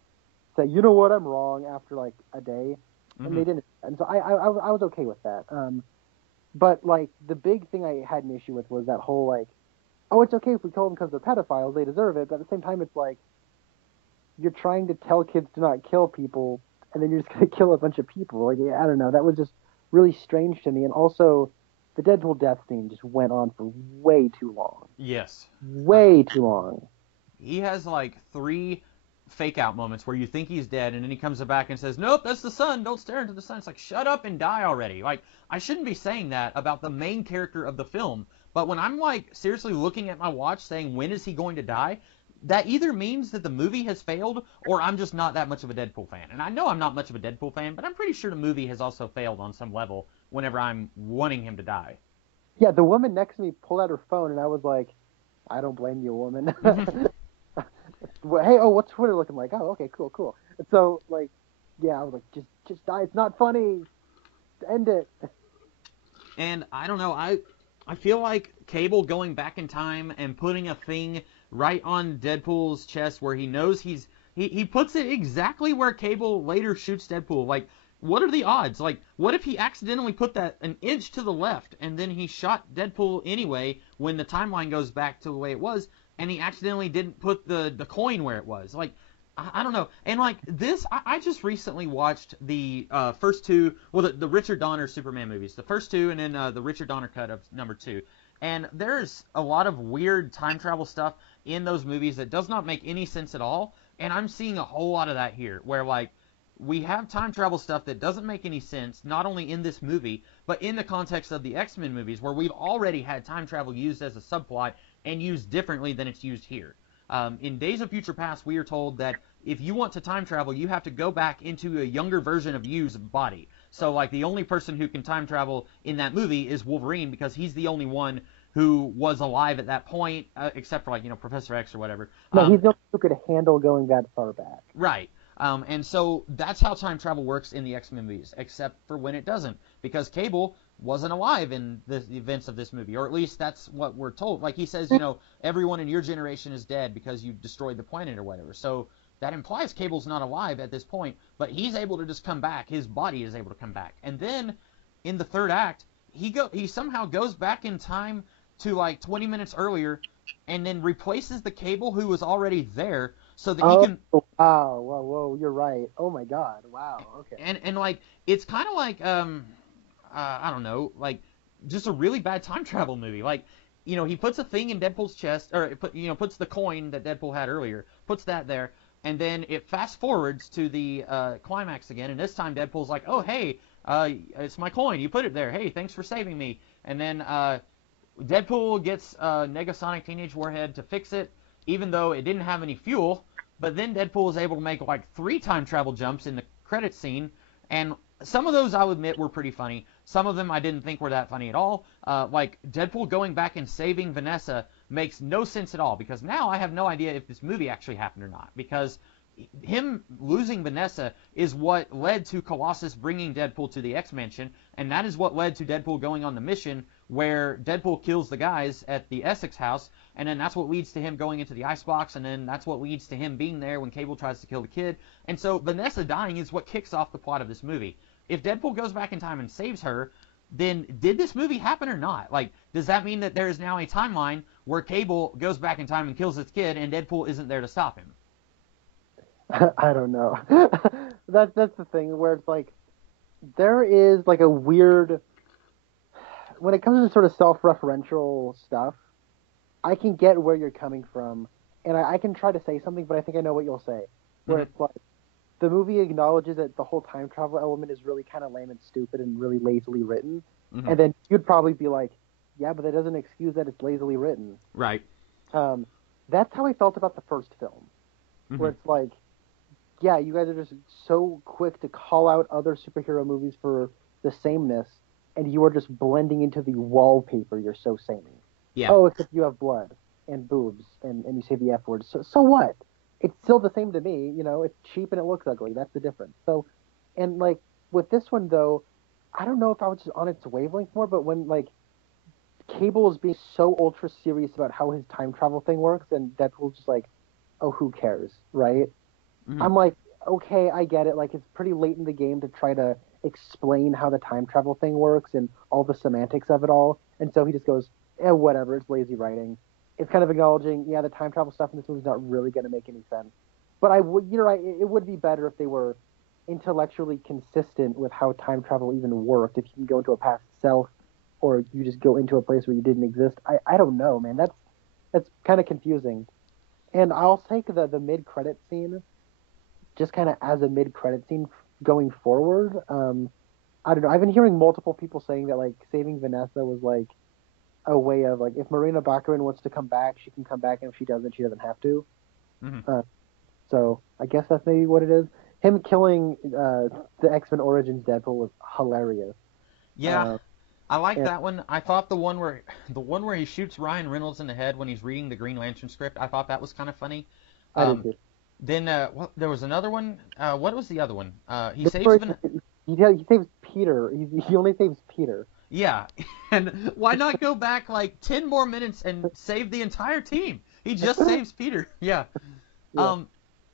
say, you know what, I'm wrong after like a day, and Mm-hmm. they didn't. And so I was okay with that. But like the big thing I had an issue with was that whole like, oh, it's okay if we kill them because they're pedophiles, they deserve it. But at the same time, it's like you're trying to tell kids to not kill people, and then you're just gonna kill a bunch of people. Like, I don't know. That was just really strange to me. And also, the Deadpool death scene just went on for way too long. Yes. Way too long. He has like 3 fake out moments where you think he's dead, and then he comes back and says, nope, that's the sun, don't stare into the sun. It's like, shut up and die already. Like, I shouldn't be saying that about the main character of the film, but when I'm like seriously looking at my watch saying, when is he going to die, that either means that the movie has failed, or I'm just not that much of a Deadpool fan. And I know I'm not much of a Deadpool fan, but I'm pretty sure the movie has also failed on some level whenever I'm wanting him to die. Yeah, the woman next to me pulled out her phone, and I was like, I don't blame you, woman. Hey, what's Twitter looking like? Oh, okay, cool. And so, like, yeah, I was like, just die. It's not funny. End it. And I don't know, I feel like Cable going back in time and putting a thing right on Deadpool's chest where he knows he puts it exactly where Cable later shoots Deadpool. Like, what are the odds? Like, what if he accidentally put that an inch to the left and then he shot Deadpool anyway when the timeline goes back to the way it was, and he accidentally didn't put the coin where it was? Like, I don't know. And like this, I just recently watched the first 2, well, the Richard Donner Superman movies, the first 2, and then the Richard Donner cut of number 2. And there's a lot of weird time travel stuff in those movies that does not make any sense at all. And I'm seeing a whole lot of that here, where like we have time travel stuff that doesn't make any sense, not only in this movie, but in the context of the X-Men movies, where we've already had time travel used as a subplot and used differently than it's used here. In Days of Future Past, we are told that if you want to time travel, you have to go back into a younger version of you's body. So, like, the only person who can time travel in that movie is Wolverine, because he's the only one who was alive at that point, except for, like, Professor X or whatever. No, he's the only who could handle going that far back. Right. And so that's how time travel works in the X-Men movies, except for when it doesn't, because Cable wasn't alive in the events of this movie, or at least that's what we're told. Like he says, everyone in your generation is dead because you destroyed the planet or whatever. So that implies Cable's not alive at this point, but he's able to just come back. His body is able to come back. And then in the third act, he somehow goes back in time to like 20 minutes earlier and then replaces the Cable who was already there, so that he can. Wow! Whoa! You're right. Oh my God! Wow. Okay. And like it's kind of like I don't know, like just a really bad time travel movie. Like he puts a thing in Deadpool's chest, or puts the coin that Deadpool had earlier, puts that there, and then it fast forwards to the climax again. And this time Deadpool's like, oh hey, it's my coin. You put it there. Hey, thanks for saving me. And then Deadpool gets Negasonic Teenage Warhead to fix it, even though it didn't have any fuel. But then Deadpool was able to make like 3 time travel jumps in the credit scene, and some of those I'll admit were pretty funny. Some of them I didn't think were that funny at all. Like Deadpool going back and saving Vanessa makes no sense at all, because now I have no idea if this movie actually happened or not, because him losing Vanessa is what led to Colossus bringing Deadpool to the X-Mansion, and that is what led to Deadpool going on the mission where Deadpool kills the guys at the Essex house, and then that's what leads to him going into the icebox, and then that's what leads to him being there when Cable tries to kill the kid. And so Vanessa dying is what kicks off the plot of this movie. If Deadpool goes back in time and saves her, then did this movie happen or not? Like, does that mean that there is now a timeline where Cable goes back in time and kills this kid and Deadpool isn't there to stop him? I don't know. That's the thing where it's like there is like a weird, when it comes to sort of self-referential stuff, I can get where you're coming from, and I can try to say something, but I think I know what you'll say. Where it's like the movie acknowledges that the whole time travel element is really kind of lame and stupid and really lazily written, and then you'd probably be like, yeah, but that doesn't excuse that it's lazily written. Right. That's how I felt about the first film, where it's like, yeah, you guys are just so quick to call out other superhero movies for the sameness, and you are just blending into the wallpaper. You're so samey. Yeah. Oh, except you have blood and boobs, and you say the F word. So what? It's still the same to me. It's cheap and it looks ugly. That's the difference. So, and like with this one though, I don't know if I was just on its wavelength more, but when like Cable is being so ultra serious about how his time travel thing works, and Deadpool's just like, oh, who cares, right? I'm like, okay, I get it. Like, it's pretty late in the game to try to explain how the time travel thing works and all the semantics of it all. And so he just goes, whatever, it's lazy writing. It's kind of acknowledging, yeah, the time travel stuff in this movie's not really going to make any sense. But you're right, it would be better if they were intellectually consistent with how time travel even worked. If you can go into a past self, or you just go into a place where you didn't exist. I don't know, man. That's kind of confusing. And I'll take the mid-credit scene just kind of as a mid-credit scene going forward. I don't know. I've been hearing multiple people saying that, like, saving Vanessa was, like, a way of, like, if Marina Baccarin wants to come back, she can come back, and if she doesn't, she doesn't have to. So I guess that's maybe what it is. Him killing the X-Men Origins Deadpool was hilarious. Yeah, I like that one. I thought the one where he shoots Ryan Reynolds in the head when he's reading the Green Lantern script, I thought that was kind of funny. I did too. Then there was another one. What was the other one? He saves he saves Peter. He only saves Peter. Yeah, and why not go back like 10 more minutes and save the entire team? He just saves Peter. Yeah.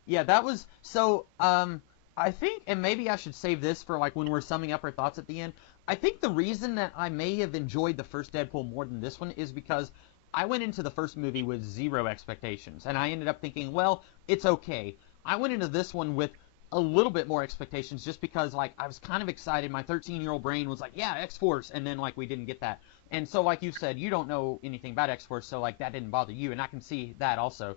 Yeah, that was so. I think, and maybe I should save this for like when we're summing up our thoughts at the end. I think the reason that I may have enjoyed the first Deadpool more than this one is because I went into the first movie with 0 expectations, and I ended up thinking, well, it's okay. I went into this one with a little bit more expectations just because, like, I was kind of excited. My 13-year-old brain was like, yeah, X-Force, and then, like, we didn't get that. And so, like you said, you don't know anything about X-Force, so, like, that didn't bother you, and I can see that also.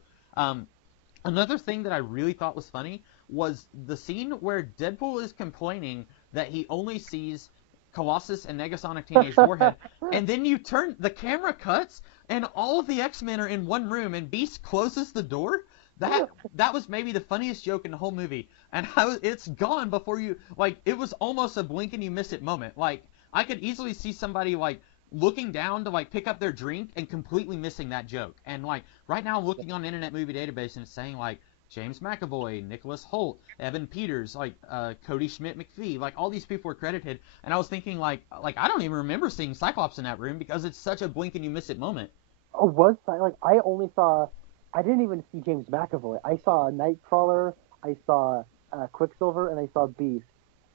Another thing that I really thought was funny was the scene where Deadpool is complaining that he only sees Colossus and Negasonic Teenage Warhead, and then the camera cuts, and all of the X-Men are in one room, and Beast closes the door. That was maybe the funniest joke in the whole movie, and it's gone before you, like, it was almost a blink and you miss it moment. Like, I could easily see somebody, like, looking down to, like, pick up their drink and completely missing that joke. And, like, right now I'm looking on Internet Movie Database, and it's saying, like, James McAvoy, Nicholas Hoult, Evan Peters, like, Cody Schmidt-McPhee, like, all these people were credited, and I was thinking, like, I don't even remember seeing Cyclops in that room because it's such a blink and you miss it moment. Oh, I didn't even see James McAvoy. I saw Nightcrawler, I saw Quicksilver, and I saw Beast.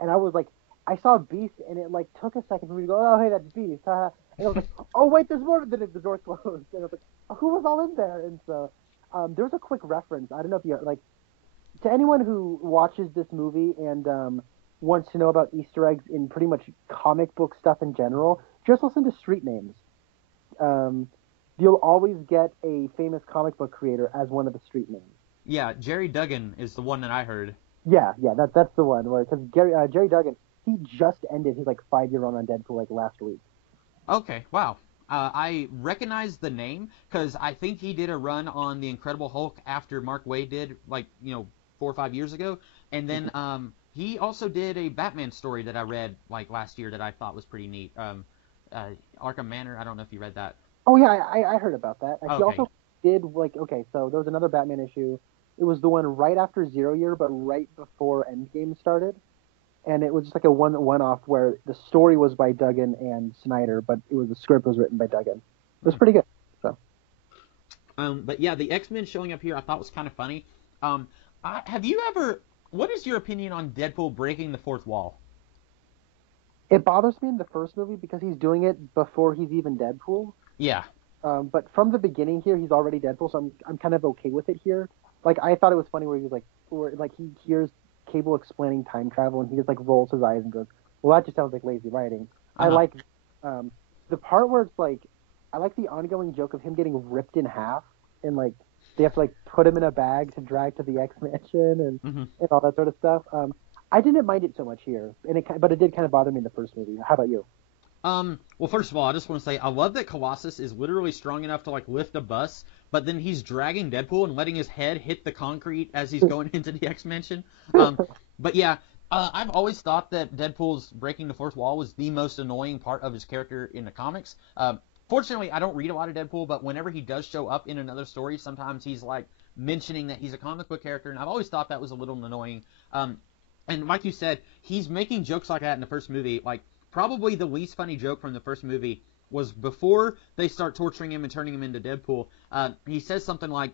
And I was like, I saw Beast, and it like took a second for me to go, oh, hey, that's Beast. And I was like, oh, wait, there's more than the door closed. And I was like, oh, who was all in there? And so there's a quick reference. I don't know if you like, to anyone who watches this movie and wants to know about Easter eggs in pretty much comic book stuff in general, just listen to street names. You'll always get a famous comic book creator as one of the street names. Yeah, Jerry Duggan is the one that I heard. Yeah, that's the one. Because Jerry Duggan, he just ended his like 5-year run on Deadpool like last week. Okay, wow. I recognize the name because I think he did a run on the Incredible Hulk after Mark Waid did, like, 4 or 5 years ago, and then he also did a Batman story that I read like last year that I thought was pretty neat. Arkham Manor. I don't know if you read that. Oh yeah, I heard about that. He Okay. also did so there was another Batman issue. It was the one right after Zero Year, but right before Endgame started, and it was just like a one-off where the story was by Duggan and Snyder, but the script was written by Duggan. It was pretty good. So. But yeah, the X-Men showing up here I thought was kind of funny. What is your opinion on Deadpool breaking the fourth wall? It bothers me in the first movie because he's doing it before he's even Deadpool. Yeah. But from the beginning here, he's already Deadpool, so I'm kind of okay with it here. Like, I thought it was funny where he was like, he hears Cable explaining time travel, and he just like rolls his eyes and goes, "Well, that just sounds like lazy writing." Uh-huh. I like the part where it's like, I like the ongoing joke of him getting ripped in half, and like they have to like put him in a bag to drag to the X Mansion and all that sort of stuff. I didn't mind it so much here, but it did kind of bother me in the first movie. How about you? Well, first of all, I just want to say I love that Colossus is literally strong enough to like lift a bus, but then he's dragging Deadpool and letting his head hit the concrete as he's going into the X-Mansion. But yeah, I've always thought that Deadpool's breaking the fourth wall was the most annoying part of his character in the comics. Fortunately, I don't read a lot of Deadpool, but whenever he does show up in another story, sometimes he's like mentioning that he's a comic book character, and I've always thought that was a little annoying. And like you said, he's making jokes like that in the first movie. Like, probably the least funny joke from the first movie was before they start torturing him and turning him into Deadpool. He says something like,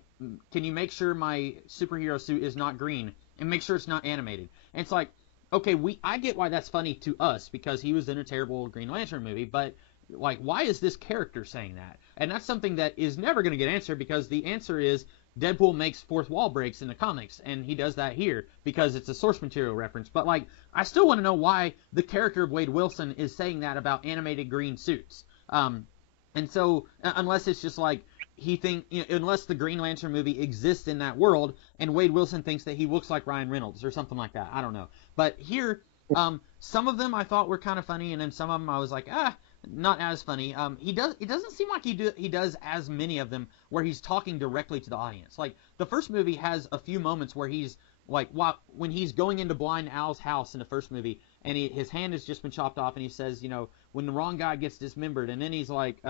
"Can you make sure my superhero suit is not green and make sure it's not animated?" And it's like, okay, I get why that's funny to us because he was in a terrible Green Lantern movie, but like, why is this character saying that? And that's something that is never going to get answered because the answer is Deadpool makes fourth wall breaks in the comics, and he does that here because it's a source material reference. But like, I still want to know why the character of Wade Wilson is saying that about animated green suits. And so, unless it's just like unless the Green Lantern movie exists in that world, and Wade Wilson thinks that he looks like Ryan Reynolds or something like that, I don't know. But here, some of them I thought were kind of funny, and then some of them I was like, not as funny. It doesn't seem like he does as many of them where he's talking directly to the audience. Like, the first movie has a few moments where he's like, when he's going into Blind Al's house in the first movie, and his hand has just been chopped off, and he says, when the wrong guy gets dismembered, and then he's like,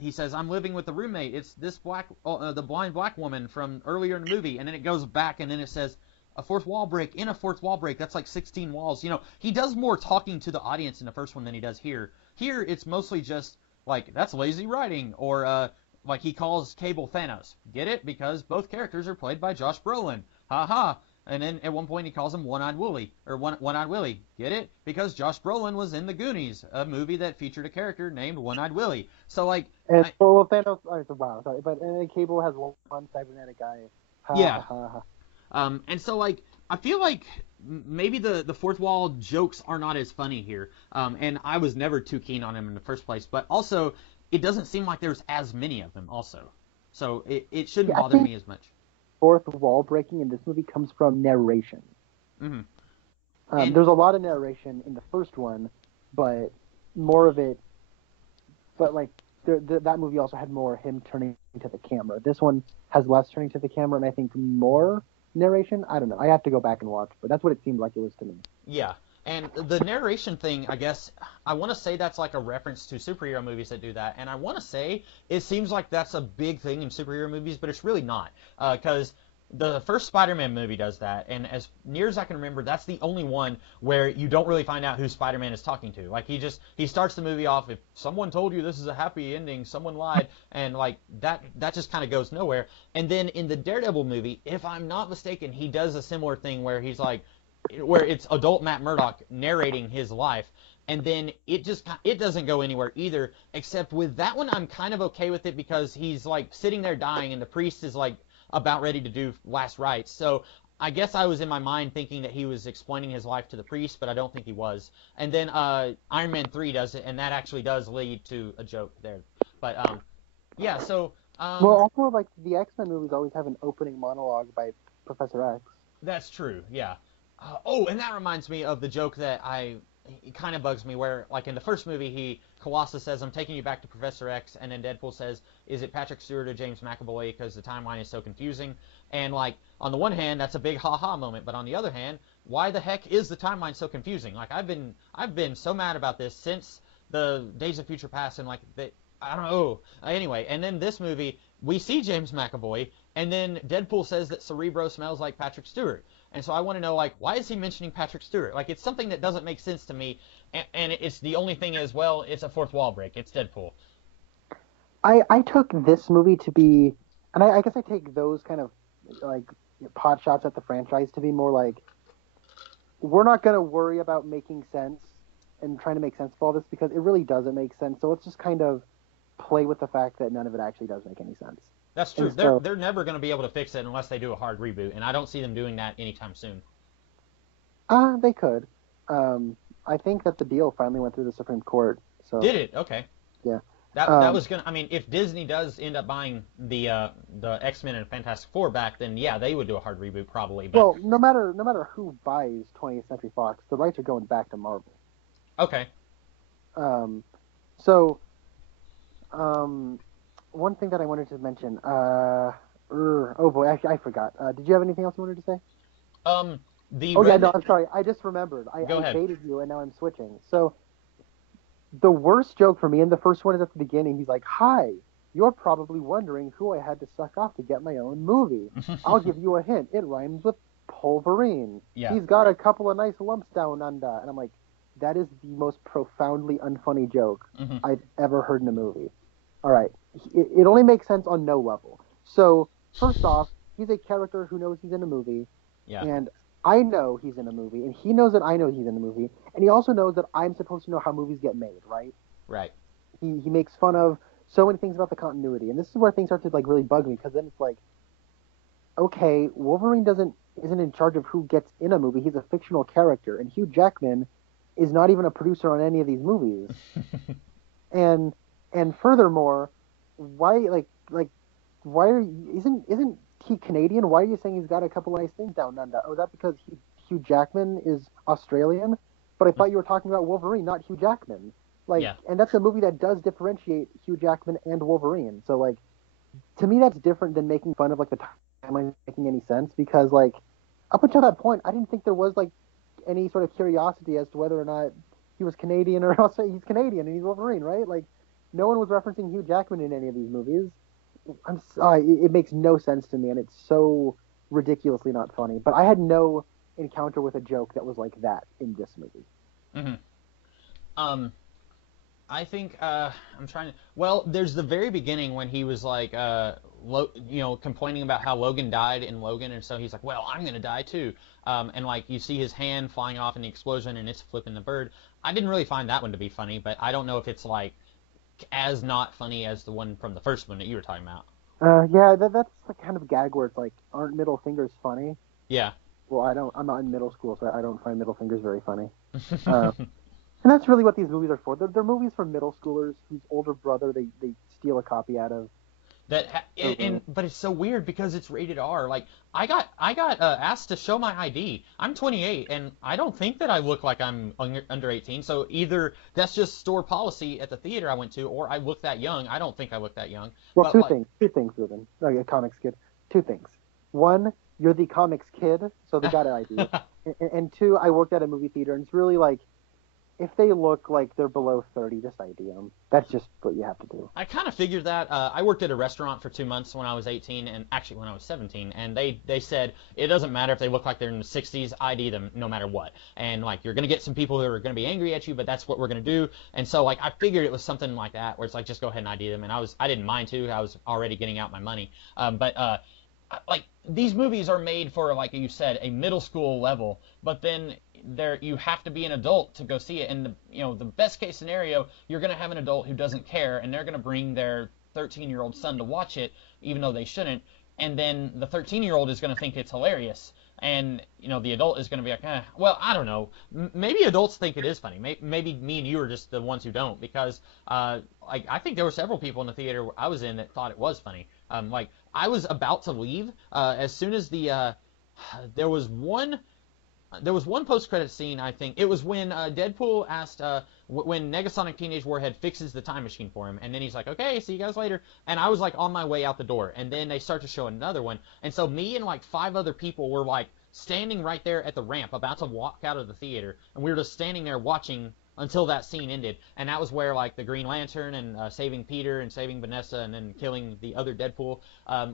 he says, "I'm living with a roommate. It's this the blind black woman from earlier in the movie," and then it goes back, and then it says, "A fourth wall break in a fourth wall break." That's like 16 walls. He does more talking to the audience in the first one than he does here. Here, it's mostly just like, "That's lazy writing," or like he calls Cable Thanos. Get it? Because both characters are played by Josh Brolin. Ha ha. And then at one point he calls him One-Eyed Willie, or One-Eyed Willie. Get it? Because Josh Brolin was in The Goonies, a movie that featured a character named One-Eyed Willie. So like, Thanos. Wow, sorry, but Cable has one cybernetic guy. Yeah. And so like, I feel like maybe the fourth wall jokes are not as funny here. And I was never too keen on him in the first place. But also, it doesn't seem like there's as many of them also. So it shouldn't bother me as much. fourth wall breaking in this movie comes from narration. Hmm. And There's a lot of narration in the first one, but more of it. But like that movie also had more him turning to the camera. This one has less turning to the camera, and I think more narration. I don't know. I have to go back and watch, but that's what it seemed like it was to me. yeah, and the narration thing, I guess I want to say that's like a reference to superhero movies that do that, and I want to say it seems like that's a big thing in superhero movies, but it's really not, because the first Spider-Man movie does that, and as near as I can remember, that's the only one where you don't really find out who Spider-Man is talking to. Like he starts the movie off, if someone told you this is a happy ending, someone lied, and like that just kind of goes nowhere. And then in the Daredevil movie, if I'm not mistaken, he does a similar thing where he's like, where it's adult Matt Murdock narrating his life, and then it doesn't go anywhere either. Except with that one, I'm kind of okay with it because he's like sitting there dying, and the priest is like about ready to do last rites. So I guess I was in my mind thinking that he was explaining his life to the priest, but I don't think he was. And then Iron Man 3 does it, and that actually does lead to a joke there. But yeah, so Well, also like the X-Men movies always have an opening monologue by Professor X. that's true. Yeah. Oh, and that reminds me of the joke that it kind of bugs me where, like in the first movie, Colossus says, "I'm taking you back to Professor X," and then Deadpool says, "Is it Patrick Stewart or James McAvoy? Because the timeline is so confusing." And like on the one hand, that's a big ha-ha moment, but on the other hand, why the heck is the timeline so confusing? Like I've been so mad about this since the Days of Future Past, and like I don't know. Anyway, and then this movie, we see James McAvoy, and then Deadpool says that Cerebro smells like Patrick Stewart. And so I want to know, like, why is he mentioning Patrick Stewart? Like, it's something that doesn't make sense to me, and it's the only thing is, well, it's a fourth wall break. It's Deadpool. I took this movie to be, and I guess I take those kind of like pot shots at the franchise to be more like, we're not going to worry about making sense and trying to make sense of all this because it really doesn't make sense. So let's just kind of play with the fact that none of it actually does make any sense. That's true. And so, They're never going to be able to fix it unless they do a hard reboot, and I don't see them doing that anytime soon. they could. I think that the deal finally went through the Supreme Court. So Did it? Okay. yeah. That was gonna. I mean, if Disney does end up buying the X-Men and Fantastic Four back, then yeah, they would do a hard reboot probably. But Well, no matter who buys 20th Century Fox, the rights are going back to Marvel. okay. So, one thing that I wanted to mention. Oh boy, actually, I forgot. Did you have anything else you wanted to say? The Oh yeah, Red... no, I'm sorry. I just remembered. Go I ahead. baited you, and now I'm switching. So, the worst joke for me in the first one is at the beginning. He's like, "Hi, you're probably wondering who I had to suck off to get my own movie. I'll give you a hint. It rhymes with Pulverine. Yeah. He's got a couple of nice lumps down under." And I'm like, that is the most profoundly unfunny joke Mhm. I've ever heard in a movie. All right, it only makes sense on no level. So first off, he's a character who knows he's in a movie, Yeah. and I know he's in a movie, and he knows that I know he's in a movie, and he also knows that I'm supposed to know how movies get made, right? Right. He makes fun of so many things about the continuity, and this is where things start to like really bug me because then it's like, okay, Wolverine isn't in charge of who gets in a movie. He's a fictional character, and Hugh Jackman is not even a producer on any of these movies. and furthermore, why why isn't he Canadian? Why are you saying he's got a couple of nice things down under? Oh, is that because Hugh Jackman is Australian? But I thought you were talking about Wolverine, not Hugh Jackman. Like, Yeah. and that's a movie that does differentiate Hugh Jackman and Wolverine. So like, to me, that's different than making fun of like the timeline making any sense because like up until that point, I didn't think there was like any sort of curiosity as to whether or not he was Canadian or else he's Canadian and he's Wolverine, right? Like, no one was referencing Hugh Jackman in any of these movies. I'm sorry, it makes no sense to me, and it's so ridiculously not funny. But I had no encounter with a joke that was like that in this movie. Mm-hmm. I think I'm trying to. Well, there's the very beginning when he was like, complaining about how Logan died in Logan, and so he's like, "Well, I'm gonna die too." And like you see his hand flying off in the explosion, and it's flipping the bird. I didn't really find that one to be funny, but I don't know if it's like as not funny as the one from the first one that you were talking about. Yeah, that's the kind of gag where it's like, aren't middle fingers funny? Yeah. Well, I'm not in middle school, so I don't find middle fingers very funny. And that's really what these movies are for. They're movies for middle schoolers whose older brother they steal a copy out of. But it's so weird because it's rated R. Like I got asked to show my ID. I'm 28, and I don't think that I look like I'm under 18. So either that's just store policy at the theater I went to, or I look that young. I don't think I look that young. Well, But like, two things, Ruben. No, you're a comics kid. Two things. One, you're the comics kid, so they got an ID. And two, I worked at a movie theater, and it's really like, if they look like they're below 30, just ID them. That's just what you have to do. I kind of figured that. I worked at a restaurant for 2 months when I was 18, and actually when I was 17, and they said it doesn't matter if they look like they're in the 60s, ID them no matter what. And like you're gonna get some people who are gonna be angry at you, but that's what we're gonna do. And so like I figured it was something like that, where it's like just go ahead and ID them. And I didn't mind too. I was already getting out my money. But like these movies are made for, like you said, a middle school level, but then there you have to be an adult to go see it. And the best case scenario, you're going to have an adult who doesn't care, and they're going to bring their 13-year-old son to watch it, even though they shouldn't. And then the 13-year-old is going to think it's hilarious, and the adult is going to be like, well, I don't know. Maybe adults think it is funny. Maybe me and you are just the ones who don't, because like I think there were several people in the theater I was in that thought it was funny. Like I was about to leave as soon as there was one. There was one post-credit scene, I think. It was when Deadpool asked, when Negasonic Teenage Warhead fixes the time machine for him, and then he's like, okay, see you guys later. And I was like on my way out the door, and then they start to show another one. And so me and like 5 other people were like standing right there at the ramp, about to walk out of the theater, and we were just standing there watching until that scene ended. And that was where like the Green Lantern and saving Peter and saving Vanessa and then killing the other Deadpool,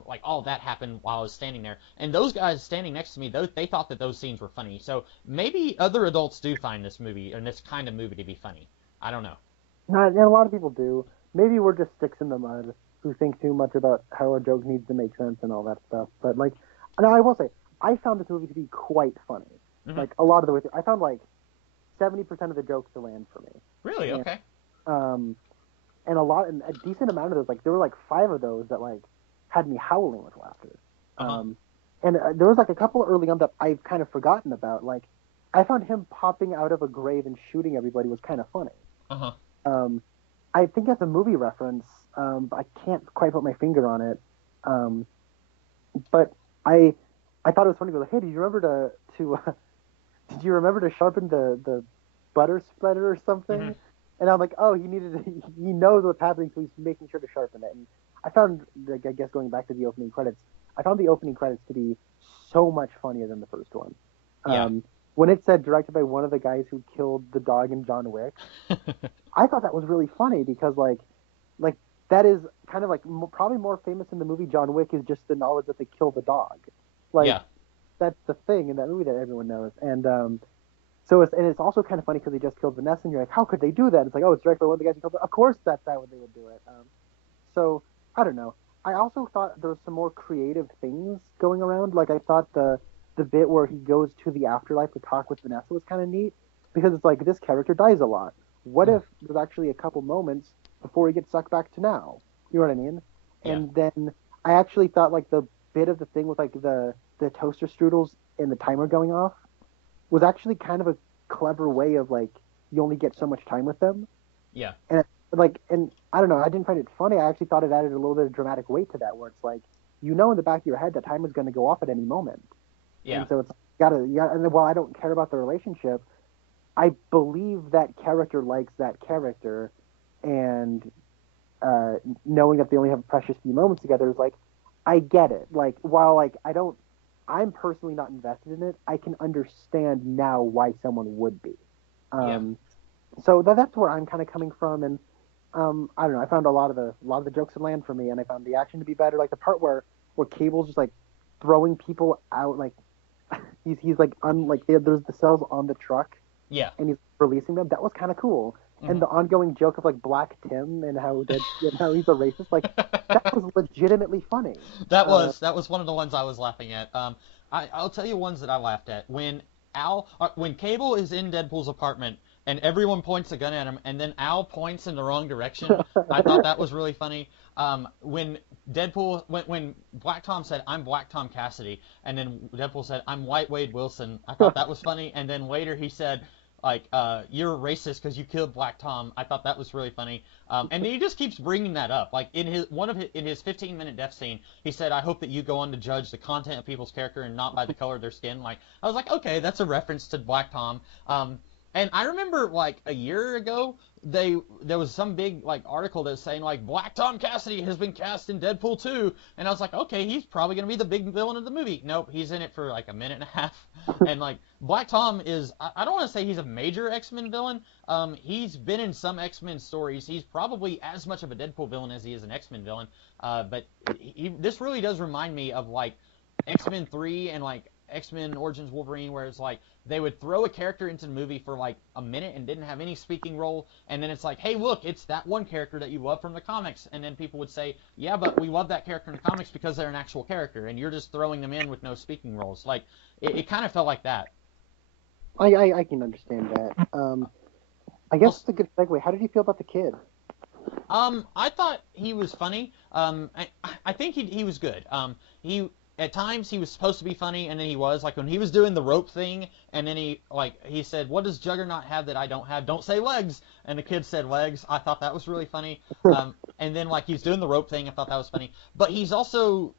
like all that happened while I was standing there. And those guys standing next to me, they thought that those scenes were funny. So maybe other adults do find this movie and this kind of movie to be funny. I don't know. And a lot of people do. Maybe we're just sticks in the mud who think too much about how a joke needs to make sense and all that stuff. But like, now I will say, I found this movie to be quite funny. Mm-hmm. Like a lot of the way through. I found like 70% of the jokes to land for me. Really? And, okay. And a decent amount of those, like there were like 5 of those that like had me howling with laughter. Uh-huh. And there was like a couple early on that I've kind of forgotten about. Like I found him popping out of a grave and shooting everybody was kind of funny. Uh-huh. I think that's a movie reference. I can't quite put my finger on it. But I thought it was funny. Like, hey, did you remember did you remember to sharpen the butter spreader or something? Mm-hmm. And I'm like, oh, he knows what's happening, so he's making sure to sharpen it. And I found, like, I guess going back to the opening credits, I found the opening credits to be so much funnier than the first one. Yeah. When it said directed by one of the guys who killed the dog in John Wick, I thought that was really funny because like that is kind of like probably more famous in the movie John Wick is just the knowledge that they killed the dog. Like, yeah. That's the thing in that movie that everyone knows. And so it's also kind of funny because they just killed Vanessa, and you're like, how could they do that? It's like, oh, it's directed by one of the guys who killed her. Of course that's how they would do it. So I don't know. I also thought there was some more creative things going around. Like I thought the bit where he goes to the afterlife to talk with Vanessa was kind of neat because it's like this character dies a lot. What if there's actually a couple moments before he gets sucked back to now? You know what I mean? Yeah. And then I actually thought like the bit of the thing with like the toaster strudels and the timer going off was actually kind of a clever way of like you only get so much time with them. Yeah. And I don't know, I didn't find it funny. I actually thought it added a little bit of dramatic weight to that, where it's like in the back of your head that timer is going to go off at any moment. Yeah. And so it's and while I don't care about the relationship, I believe that character likes that character, and knowing that they only have a precious few moments together is like, I get it. Like, while like I'm personally not invested in it, I can understand now why someone would be. So that's where I'm kind of coming from, and I don't know. I found a lot of the jokes would land for me, and I found the action to be better. Like the part where Cable's just like throwing people out, like he's like there's the cells on the truck. Yeah. And he's releasing them. That was kind of cool. Mm-hmm. And the ongoing joke of like Black Tim and how he's a racist, like that was legitimately funny. That was one of the ones I was laughing at. I'll tell you ones that I laughed at when Cable is in Deadpool's apartment and everyone points a gun at him, and then Al points in the wrong direction. I thought that was really funny. When Black Tom said, "I'm Black Tom Cassidy," and then Deadpool said, "I'm White Wade Wilson," I thought that was funny. And then later he said, like, you're racist because you killed Black Tom. I thought that was really funny. And then he just keeps bringing that up. Like in his 15-minute death scene, he said, "I hope that you go on to judge the content of people's character and not by the color of their skin." Like, I was like, okay, that's a reference to Black Tom. And I remember like a year ago, there was some big like article that was saying like Black Tom Cassidy has been cast in Deadpool 2, and I was like, okay, he's probably gonna be the big villain of the movie. Nope, he's in it for like a minute and a half. And like Black Tom is, I don't want to say he's a major X-Men villain. He's been in some X-Men stories. He's probably as much of a Deadpool villain as he is an X-Men villain. But this really does remind me of like X-Men 3 and like X-Men Origins Wolverine, where it's like they would throw a character into the movie for like a minute and didn't have any speaking role, and then it's like, hey, look, it's that one character that you love from the comics, and then people would say, yeah, but we love that character in the comics because they're an actual character, and you're just throwing them in with no speaking roles. Like, it kind of felt like that. I can understand that. I guess it's a good segue. How did you feel about the kid? I thought he was funny. I think he was good. At times he was supposed to be funny, and then he was like when he was doing the rope thing, and then he said, "What does Juggernaut have that I don't have? Don't say legs." And the kid said legs. I thought that was really funny. And then like he's doing the rope thing, I thought that was funny. But he's also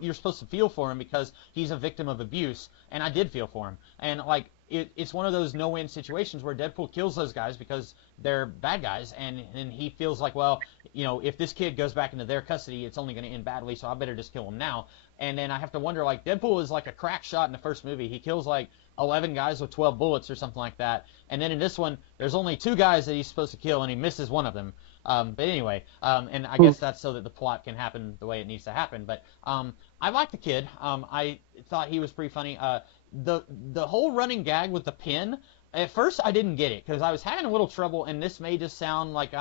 you're supposed to feel for him because he's a victim of abuse, and I did feel for him. And like it's one of those no-win situations where Deadpool kills those guys because they're bad guys, and he feels like, well, you know, if this kid goes back into their custody, it's only going to end badly, so I better just kill him now. And then I have to wonder, like, Deadpool is like a crack shot in the first movie. He kills like 11 guys with 12 bullets or something like that. And then in this one, there's only 2 guys that he's supposed to kill, and he misses one of them. But anyway, and I guess that's so that the plot can happen the way it needs to happen. But I like the kid. I thought he was pretty funny. The whole running gag with the pin, at first I didn't get it because I was having a little trouble, and this may just sound like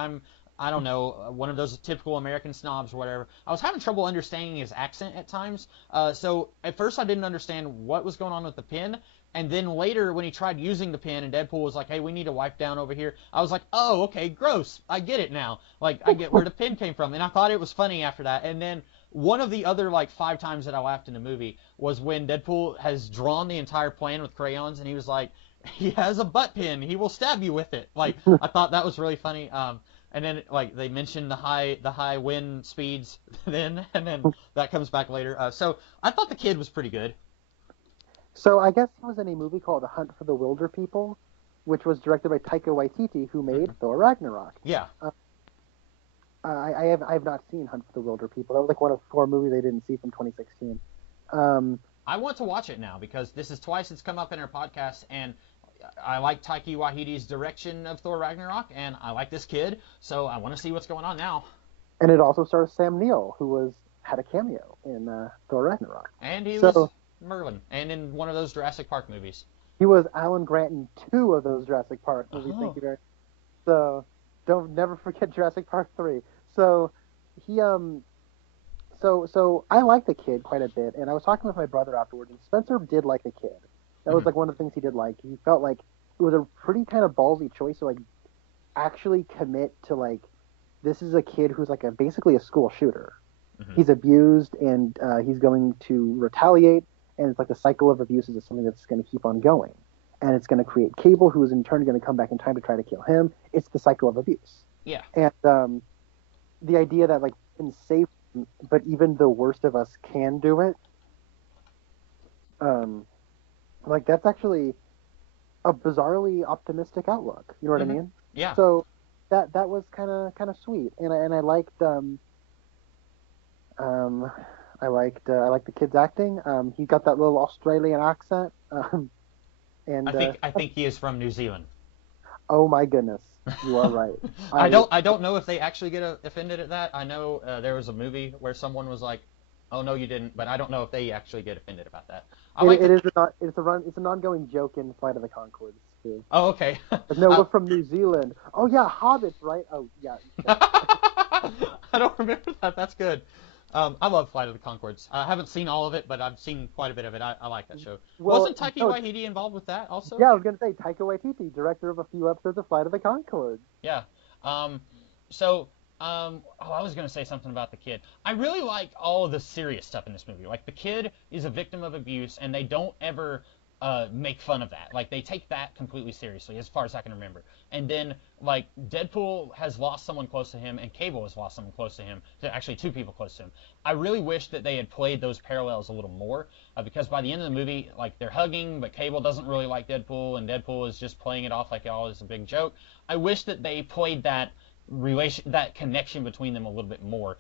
I don't know, one of those typical American snobs or whatever. I was having trouble understanding his accent at times. So at first I didn't understand what was going on with the pin. And then later when he tried using the pin and Deadpool was like, hey, we need to wipe down over here, I was like, oh, okay, gross. I get it now. Like, I get where the pin came from. And I thought it was funny after that. And then one of the other, like, 5 times that I laughed in the movie was when Deadpool has drawn the entire plan with crayons and he was like, he has a butt pin. He will stab you with it. Like, I thought that was really funny. And then, like, they mentioned the high wind speeds then, and then that comes back later. So I thought the kid was pretty good. So I guess he was in a movie called The Hunt for the Wilder People, which was directed by Taika Waititi, who made Thor Ragnarok. Yeah. I have not seen Hunt for the Wilder People. That was like one of 4 movies I didn't see from 2016. I want to watch it now because this is twice it's come up in our podcast, and I like Taika Waititi's direction of Thor Ragnarok, and I like this kid, so I want to see what's going on now. And it also stars Sam Neill, who had a cameo in Thor Ragnarok. And he was Merlin, and in one of those Jurassic Park movies. He was Alan Grant in 2 of those Jurassic Park movies. Oh. Thank you very much. So never forget Jurassic Park 3. So he So I like the kid quite a bit, and I was talking with my brother afterwards, and Spencer did like the kid. That was like one of the things he did like. He felt like it was a pretty kind of ballsy choice to like actually commit to like this is a kid who's like basically a school shooter. Mm-hmm. He's abused and he's going to retaliate, and it's like the cycle of abuse is something that's going to keep on going, and it's going to create Cable, who is in turn going to come back in time to try to kill him. It's the cycle of abuse. Yeah. And the idea that like in safe, but even the worst of us can do it. Like that's actually a bizarrely optimistic outlook. You know what I mean? Yeah. So that was kind of sweet, and I liked I liked the kid's acting. He got that little Australian accent. And I think he is from New Zealand. Oh my goodness, you are right. I don't know if they actually get offended at that. I know there was a movie where someone was like, "Oh no, you didn't," but I don't know if they actually get offended about that. It's an ongoing joke in Flight of the Conchords too. Oh, okay. No, we're from New Zealand. Oh yeah, Hobbits, right? Oh yeah. I don't remember that. That's good. I love Flight of the Conchords. I haven't seen all of it, but I've seen quite a bit of it. I like that show. Well, Wasn't Taika Waititi involved with that also? Yeah, I was going to say Taika Waititi, director of a few episodes of Flight of the Conchords. Yeah. I was going to say something about the kid. I really like all of the serious stuff in this movie. Like, the kid is a victim of abuse, and they don't ever make fun of that. Like, they take that completely seriously, as far as I can remember. And then, like, Deadpool has lost someone close to him, and Cable has lost someone close to him. Actually, two people close to him. I really wish that they had played those parallels a little more, because by the end of the movie, like, they're hugging, but Cable doesn't really like Deadpool, and Deadpool is just playing it off like, oh, it's a big joke. I wish that they played that connection between them a little bit more,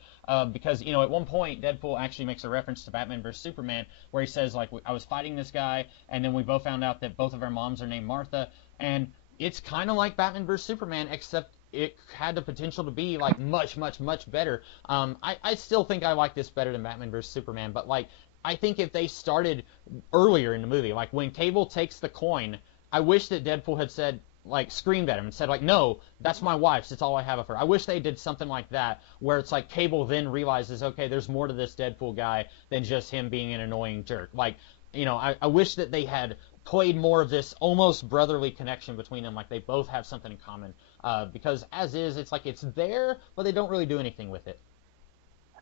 because at one point Deadpool actually makes a reference to Batman vs Superman where he says, like, I was fighting this guy and then we both found out that both of our moms are named Martha, and it's kind of like Batman vs Superman, except it had the potential to be like much better. I still think I like this better than Batman vs Superman, but like, I think if they started earlier in the movie, like when Cable takes the coin, I wish that Deadpool had said, like, screamed at him and said, like, no, that's my wife's, it's all I have of her. I wish they did something like that, where it's like Cable then realizes, okay, there's more to this Deadpool guy than just him being an annoying jerk. Like, I wish that they had played more of this almost brotherly connection between them, like they both have something in common, because as is, it's like it's there, but they don't really do anything with it.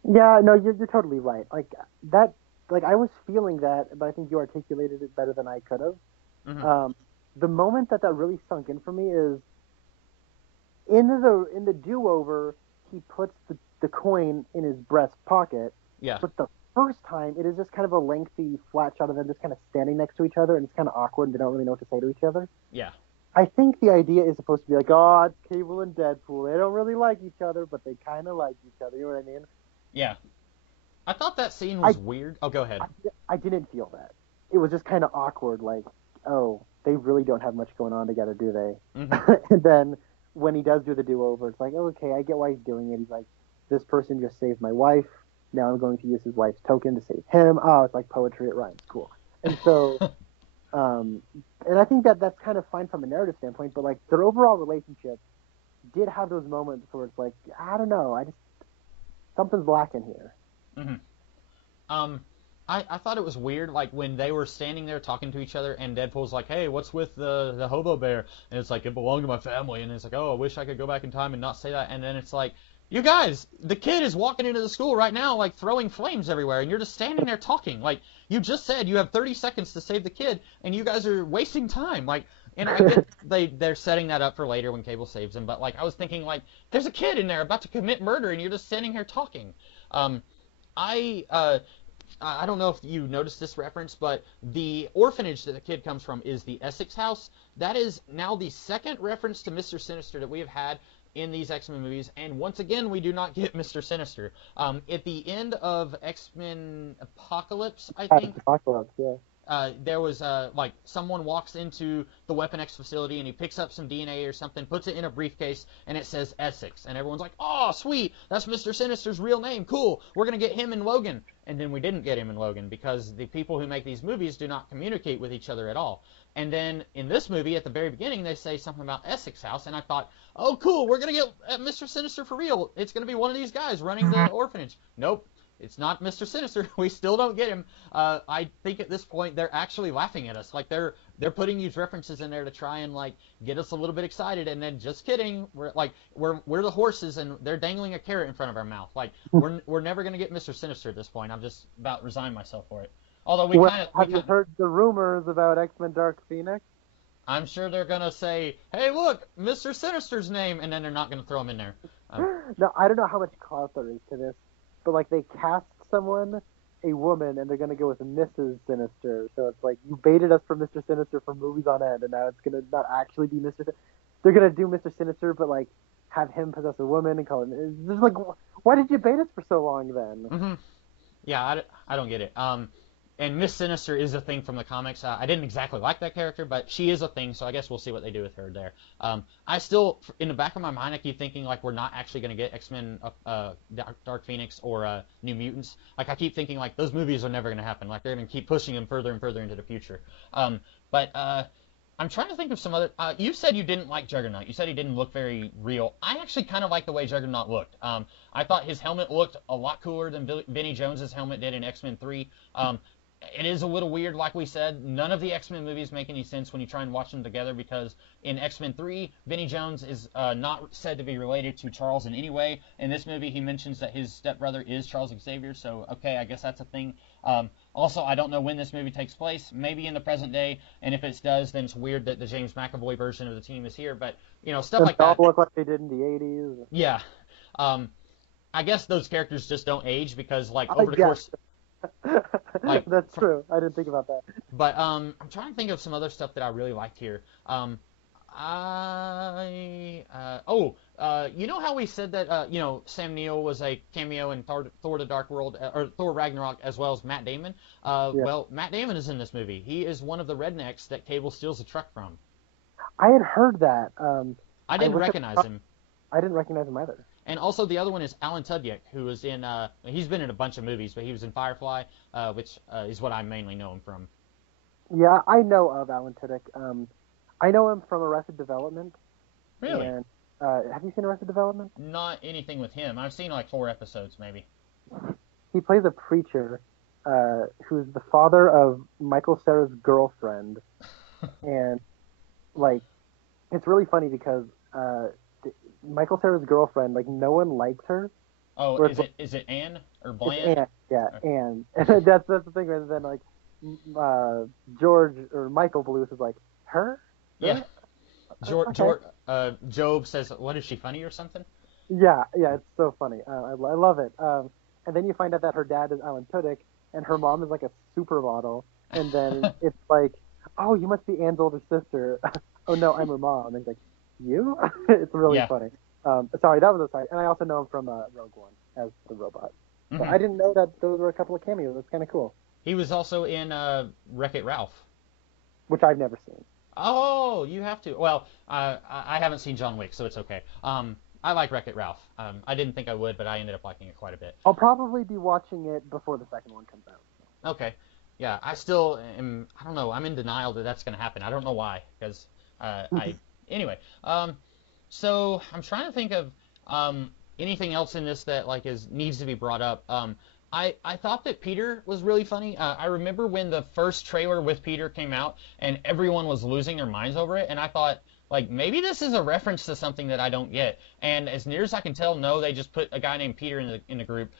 Yeah, no, you're totally right. Like that, like I was feeling that, but I think you articulated it better than I could have. Mm-hmm. The moment that really sunk in for me is in the do-over, he puts the coin in his breast pocket. Yeah. But the first time, it is just kind of a lengthy flat shot of them just kind of standing next to each other, and it's kind of awkward, and they don't really know what to say to each other. Yeah. I think the idea is supposed to be like, oh, it's Cable and Deadpool. They don't really like each other, but they kind of like each other. You know what I mean? Yeah. I thought that scene was weird. Oh, go ahead. I didn't feel that. It was just kind of awkward, like, oh, they really don't have much going on together, do they? Mm-hmm. And then when he does do the do-over, it's like, oh, okay, I get why he's doing it. He's like, this person just saved my wife. Now I'm going to use his wife's token to save him. Oh, it's like poetry. It rhymes. Cool. And so, and I think that's kind of fine from a narrative standpoint, but like their overall relationship did have those moments where it's like, I don't know, something's lacking here. Mm-hmm. I thought it was weird, like, when they were standing there talking to each other, and Deadpool's like, hey, what's with the hobo bear? And it's like, it belonged to my family, and it's like, oh, I wish I could go back in time and not say that, and then it's like, you guys, the kid is walking into the school right now, like, throwing flames everywhere, and you're just standing there talking, like, you just said you have 30 seconds to save the kid, and you guys are wasting time, like, and I get they're setting that up for later when Cable saves him, but, like, I was thinking, like, there's a kid in there about to commit murder, and you're just standing here talking. I don't know if you noticed this reference, but the orphanage that the kid comes from is the Essex house. That is now the second reference to Mr. Sinister that we have had in these X-Men movies, and once again, we do not get Mr. Sinister. At the end of X-Men Apocalypse, I think. Apocalypse, yeah. There was like someone walks into the Weapon X facility and he picks up some DNA or something, puts it in a briefcase, and it says Essex, and everyone's like, "Oh, sweet, that's Mr. Sinister's real name. Cool, we're gonna get him in Logan." And then we didn't get him in Logan because the people who make these movies do not communicate with each other at all. And then in this movie, at the very beginning, they say something about Essex House, and I thought, "Oh, cool, we're gonna get Mr. Sinister for real. It's gonna be one of these guys running the orphanage." Nope. It's not Mr. Sinister. We still don't get him. I think at this point they're actually laughing at us. Like they're putting these references in there to try and like get us a little bit excited. And then just kidding, we're the horses and they're dangling a carrot in front of our mouth. Like we're never gonna get Mr. Sinister at this point. I'm just about resigned myself for it. Although have you heard the rumors about X-Men Dark Phoenix? I'm sure they're gonna say, "Hey, look, Mr. Sinister's name," and then they're not gonna throw him in there. No, I don't know how much clout there is to this. But, like, they cast someone, a woman, and they're going to go with Mrs. Sinister. So it's like, you baited us for Mr. Sinister for movies on end, and now it's going to not actually be Mr. Sinister. They're going to do Mr. Sinister, but, like, have him possess a woman and call him... It's just like, why did you bait us for so long, then? Mm-hmm. Yeah, I don't get it. And Miss Sinister is a thing from the comics. I didn't exactly like that character, but she is a thing, so I guess we'll see what they do with her there. I still, in the back of my mind, I keep thinking, like, we're not actually going to get X-Men Dark Phoenix or New Mutants. Like, I keep thinking, like, those movies are never going to happen. Like, they're going to keep pushing them further and further into the future. But I'm trying to think of some other... you said you didn't like Juggernaut. You said he didn't look very real. I actually kind of like the way Juggernaut looked. I thought his helmet looked a lot cooler than Vinnie Jones's helmet did in X-Men 3. it is a little weird, like we said. None of the X-Men movies make any sense when you try and watch them together because in X-Men 3, Vinnie Jones is not said to be related to Charles in any way. In this movie, he mentions that his stepbrother is Charles Xavier, so okay, I guess that's a thing. Also, I don't know when this movie takes place. Maybe in the present day, and if it does, then it's weird that the James McAvoy version of the team is here. But stuff like They that. all look like they did in the 80s. Yeah. I guess those characters just don't age because, like, over the course. That's true. I didn't think about that. But I'm trying to think of some other stuff that I really liked here. You know how we said that Sam Neill was a cameo in Thor: The Dark World or Thor: Ragnarok as well as Matt Damon. Yeah. Well, Matt Damon is in this movie. He is one of the rednecks that Cable steals a truck from. I had heard that. I didn't recognize him. I didn't recognize him either. And also the other one is Alan Tudyk, who was in. He's been in a bunch of movies, but he was in Firefly, which is what I mainly know him from. Yeah, I know of Alan Tudyk. I know him from Arrested Development. Really? And, have you seen Arrested Development? Not anything with him. I've seen like 4 episodes, maybe. He plays a preacher who's the father of Michael Cera's girlfriend, and like it's really funny because Michael Cera's girlfriend, like no one likes her. Oh, is it Anne or Bland? Anne, yeah, Anne. And that's the thing. Rather than like George or Michael Bluth is like her. Yeah. Okay. Job says, "What is she funny or something?" Yeah, it's so funny. I love it. And then you find out that her dad is Alan Tudyk, and her mom is like a supermodel. And then it's like, oh, you must be Anne's older sister. Oh no, I'm her mom. And he's like, you? It's really funny. Sorry, that was a side. And I also know him from Rogue One as the robot. So I didn't know that those were a couple of cameos. That's kind of cool. He was also in Wreck-It Ralph, which I've never seen. Oh, you have to. Well, I haven't seen John Wick, so it's okay. I like Wreck-It Ralph. I didn't think I would, but I ended up liking it quite a bit. I'll probably be watching it before the second one comes out. Okay. Yeah, I still am. I don't know. I'm in denial that that's going to happen. I don't know why, because Anyway, so I'm trying to think of anything else in this that like needs to be brought up. I thought that Peter was really funny. I remember when the first trailer with Peter came out and everyone was losing their minds over it, and I thought, like, maybe this is a reference to something that I don't get. And as near as I can tell, no, they just put a guy named Peter in the group.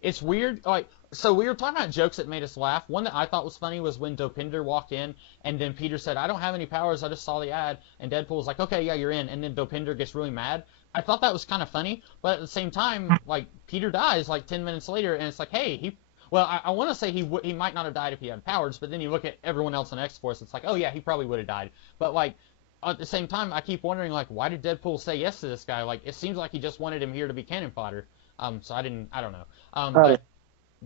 It's weird. Like, so we were talking about jokes that made us laugh. One that I thought was funny was when Dopinder walked in, and then Peter said, "I don't have any powers. I just saw the ad." And Deadpool was like, "Okay, yeah, you're in." And then Dopinder gets really mad. I thought that was kind of funny, but at the same time, like, Peter dies like 10 minutes later, and it's like, hey, I want to say he might not have died if he had powers, but then you look at everyone else on X-Force, it's like, oh yeah, he probably would have died. But like, at the same time, I keep wondering, like, why did Deadpool say yes to this guy? Like, it seems like he just wanted him here to be cannon fodder. So I don't know. I like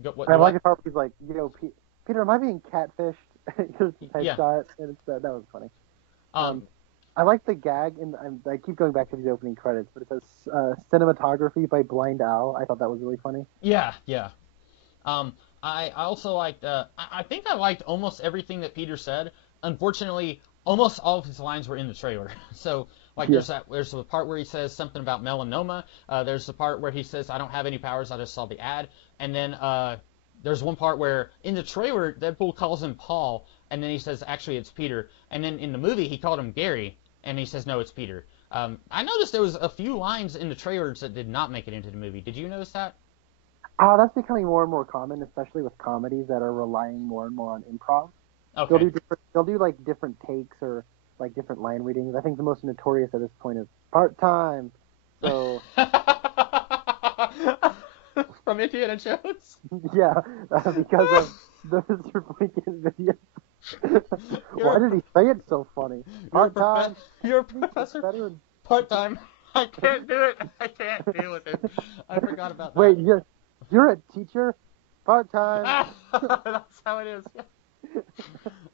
the part where he's like, Peter, am I being catfished? Here's the headshot, and that was funny. I like the gag, and I keep going back to these opening credits, but it says cinematography by Blind Owl. I thought that was really funny. Yeah. I also liked, I think I liked almost everything that Peter said. Unfortunately, almost all of his lines were in the trailer. So, like, there's the part where he says something about melanoma. There's the part where he says, "I don't have any powers, I just saw the ad." And then there's one part where in the trailer, Deadpool calls him Paul, and then he says, actually, it's Peter. And then in the movie, he called him Gary, and he says, no, it's Peter. I noticed there was a few lines in the trailers that did not make it into the movie. Did you notice that? That's becoming more and more common, especially with comedies that are relying more and more on improv. Okay. They'll do like different takes or like different line readings. I think the most notorious at this point is part-time. So from Indiana Jones. Yeah, because of the Mr. Blinken video. Why did he say it so funny? Part-time. You're a professor. Part-time. I can't do it. I can't deal with it. I forgot about that. Wait, you're a teacher? Part-time. That's how it is.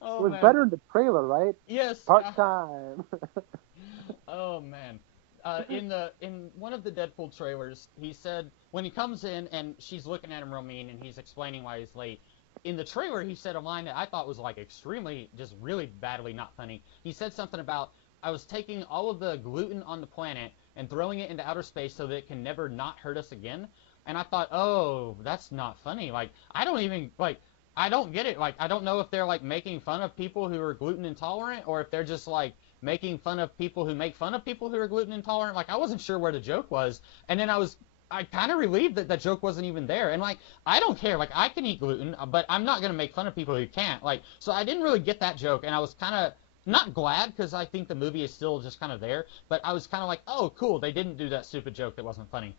Oh, it was better in the trailer, right? Yes. Part-time. Oh, man. In one of the Deadpool trailers, he said, when he comes in and she's looking at him real mean and he's explaining why he's late, in the trailer he said a line that I thought was like extremely, just really badly not funny. He said something about, "I was taking all of the gluten on the planet and throwing it into outer space so that it can never not hurt us again." And I thought, oh, that's not funny. Like, I don't even, like, I don't get it. Like, I don't know if they're like making fun of people who are gluten intolerant, or if they're just like making fun of people who make fun of people who are gluten intolerant. Like, I wasn't sure where the joke was, and then I kind of relieved that that joke wasn't even there. And like, I don't care. Like, I can eat gluten, but I'm not gonna make fun of people who can't. Like, so I didn't really get that joke, and I was kind of not glad because I think the movie is still just kind of there. But I was kind of like, oh, cool, they didn't do that stupid joke that wasn't funny.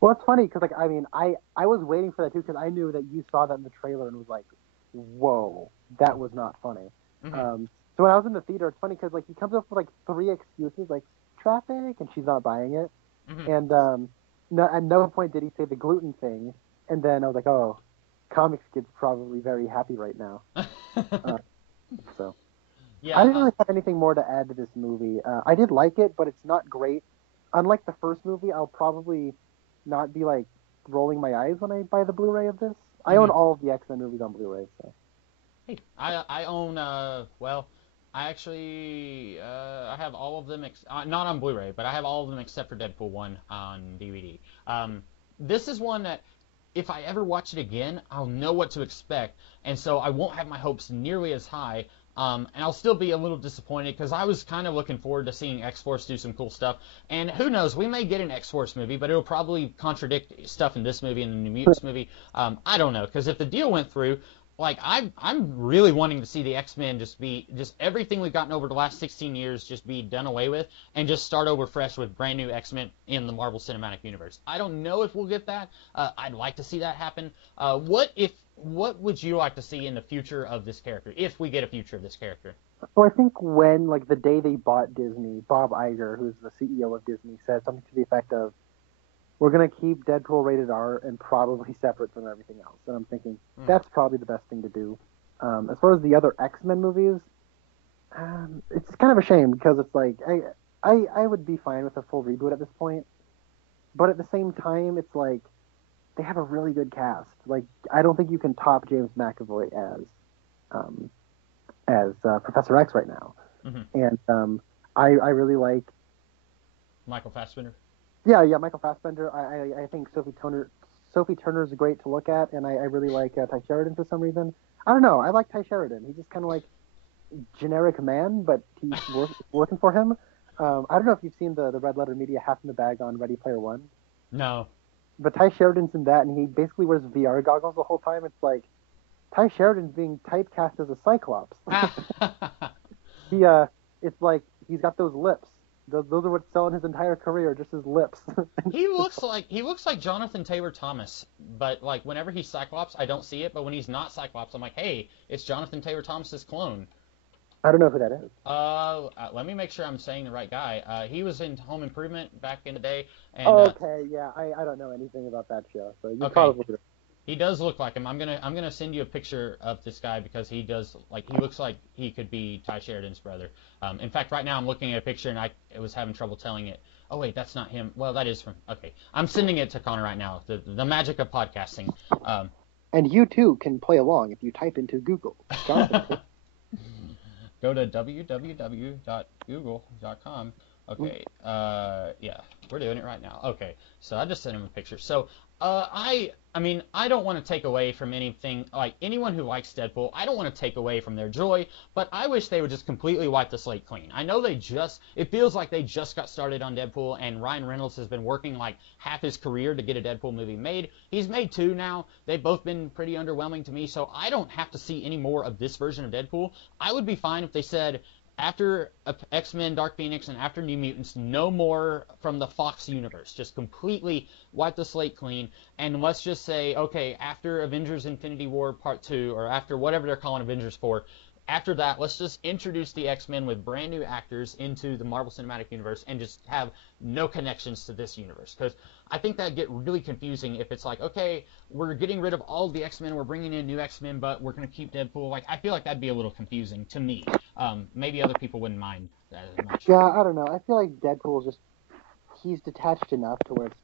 Well, it's funny because, like, I mean, I was waiting for that too because I knew that you saw that in the trailer and was like, whoa, that was not funny. Hmm. So when I was in the theater, it's funny because, like, he comes up with, like, three excuses, like, traffic, and she's not buying it. Hmm. And at no point did he say the gluten thing. And then I was like, oh, comics kid's probably very happy right now. Uh, so I Yeah. didn't really have anything more to add to this movie. I did like it, but it's not great. Unlike the first movie, I'll probably not be like rolling my eyes when I buy the Blu-ray of this. I own Hmm. all of the X-Men movies on Blu-ray. So Hey, I own well, I actually I have all of them not on Blu-ray, but I have all of them except for Deadpool 1 on DVD. This is one that if I ever watch it again, I'll know what to expect, and so I won't have my hopes nearly as high. And I'll still be a little disappointed because I was kind of looking forward to seeing X-Force do some cool stuff. And who knows, we may get an X-Force movie, but it'll probably contradict stuff in this movie and the New Mutants movie. I don't know, because if the deal went through, like I'm really wanting to see the X-Men just everything we've gotten over the last 16 years just be done away with and just start over fresh with brand new X-Men in the Marvel Cinematic Universe. I don't know if we'll get that. I'd like to see that happen. What would you like to see in the future of this character if we get a future of this character? I think when, like, the day they bought Disney, Bob Iger, who's the CEO of Disney, said something to the effect of, "We're gonna keep Deadpool rated R and probably separate from everything else." And I'm thinking Hmm. that's probably the best thing to do. As far as the other X-Men movies, it's kind of a shame because it's like I would be fine with a full reboot at this point, but at the same time, it's like they have a really good cast. Like, I don't think you can top James McAvoy um, as Professor X right now. Hmm. And I really like, Michael Fassbender. yeah, Michael Fassbender. I think Sophie Turner is great to look at, and I really like Ty Sheridan for some reason. I don't know. I like Ty Sheridan. He's just kind of like generic man, but he's working for him. I don't know if you've seen the Red Letter Media Half in the Bag on Ready Player One, No. but Ty Sheridan's in that, and he basically wears VR goggles the whole time. It's like Ty Sheridan's being typecast as a Cyclops. He it's like he's got those lips. Those are what's selling his entire career, just his lips. He looks like Jonathan Taylor Thomas, but like whenever he's Cyclops, I don't see it. But when he's not Cyclops, I'm like, hey, it's Jonathan Taylor Thomas's clone. I don't know who that is. Let me make sure I'm saying the right guy. He was in Home Improvement back in the day, and Oh, okay, yeah, I don't know anything about that show, so you're okay, probably right. he does look like him. I'm gonna send you a picture of this guy because he looks like he could be Ty Sheridan's brother. In fact, right now I'm looking at a picture and I was having trouble telling it. Oh wait, that's not him. Well, that is from. Okay, I'm sending it to Connor right now. The magic of podcasting. Um, And you too can play along if you type into Google Jonathan. Go to www.google.com. Okay, yeah, we're doing it right now. Okay, so I just sent him a picture. So, I mean, I don't want to take away from anything, like, anyone who likes Deadpool, I don't want to take away from their joy, but I wish they would just completely wipe the slate clean. I know it feels like they just got started on Deadpool, and Ryan Reynolds has been working, like, half his career to get a Deadpool movie made. He's made two now. They've both been pretty underwhelming to me, so I don't have to see any more of this version of Deadpool. I would be fine if they said, after X-Men Dark Phoenix and after New Mutants, no more from the Fox universe. Just completely wipe the slate clean. And let's just say, okay, after Avengers Infinity War Part 2, or after whatever they're calling Avengers 4, after that, let's just introduce the X-Men with brand new actors into the Marvel Cinematic Universe and just have no connections to this universe. Because I think that'd get really confusing if it's like, okay, we're getting rid of all of the X-Men, we're bringing in new X-Men, but we're going to keep Deadpool. Like, I feel like that'd be a little confusing to me. Maybe other people wouldn't mind that as much. Yeah, I don't know. I feel like Deadpool he's detached enough to where it's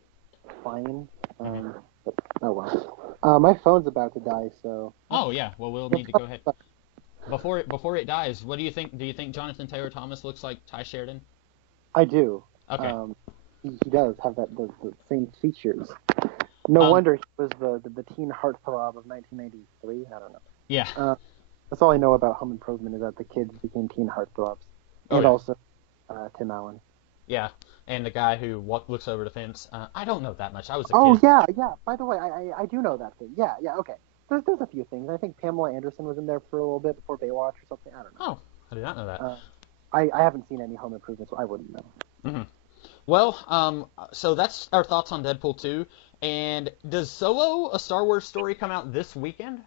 fine. But oh well. My phone's about to die, so. Oh yeah, well we'll need to go ahead. Before it dies, what do you think? Do you think Jonathan Taylor Thomas looks like Ty Sheridan? I do. Okay. He does have the same features. No wonder he was the teen heartthrob of 1993. I don't know. Yeah. That's all I know about Home Improvement is that the kids became teen heartthrobs, Oh and yeah. also Tim Allen. Yeah. And the guy who looks over the fence. I don't know that much. I was a Oh kid. yeah, yeah. By the way, I do know that thing. Yeah, yeah. Okay. There's a few things. I think Pamela Anderson was in there for a little bit before Baywatch or something. I don't Oh, I did not know that. know. I haven't seen any Home Improvement, so I wouldn't know. Hmm. Well, so that's our thoughts on Deadpool 2. And does Solo, a Star Wars story, come out this weekend?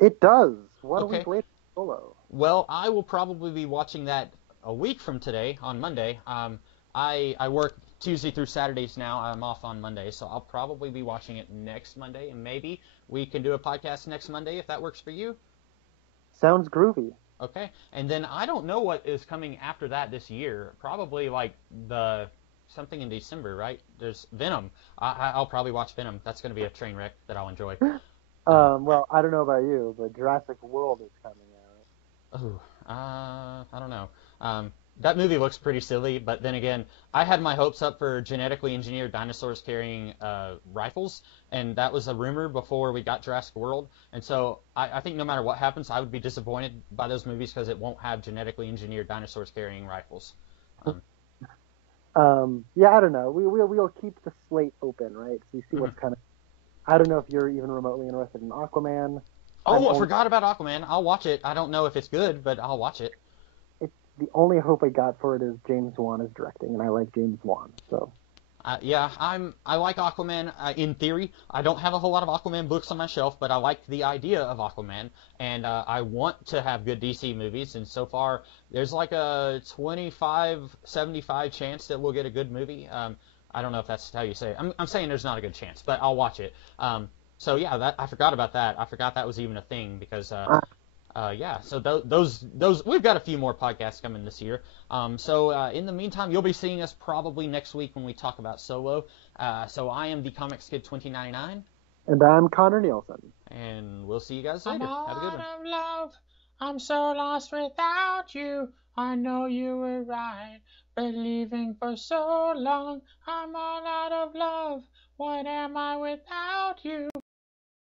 It does. What a Okay. week later, Solo. Well, I will probably be watching that a week from today on Monday. I work Tuesday through Saturdays now. I'm off on Monday, so I'll probably be watching it next Monday, and maybe we can do a podcast next Monday if that works for you. Sounds groovy. Okay. And then I don't know what is coming after that this year. Probably like the something in December, right? There's Venom. I'll probably watch Venom. That's going to be a train wreck that I'll enjoy. Um, Well, I don't know about you, but Jurassic World is coming out. Oh, I don't know. That movie looks pretty silly, but then again, I had my hopes up for genetically engineered dinosaurs carrying rifles, and that was a rumor before we got Jurassic World. And so I think no matter what happens, I would be disappointed by those movies because it won't have genetically engineered dinosaurs carrying rifles. Um, Yeah, I don't know. We'll keep the slate open, right? So you see mhm. what's kind of. I don't know if you're even remotely interested in Aquaman. I'm Oh, I only. forgot about Aquaman. I'll watch it. I don't know if it's good, but I'll watch it. It's the only hope I got for it is James Wan is directing, and I like James Wan, so. Yeah, I like Aquaman in theory. I don't have a whole lot of Aquaman books on my shelf, but I like the idea of Aquaman, and I want to have good DC movies. And so far, there's like a 25-75 chance that we'll get a good movie. I don't know if that's how you say it. I'm saying there's not a good chance, but I'll watch it. So yeah, that I forgot about that. I forgot that was even a thing because yeah, so those we've got a few more podcasts coming this year. So in the meantime, you'll be seeing us probably next week when we talk about Solo. So I am the Comics Kid 2099, And I'm Connor Nielsen. and we'll see you guys I'm later. Have a all good out one. of love. I'm so lost without you. I know you were right, believing for so long. I'm all out of love. What am I without you?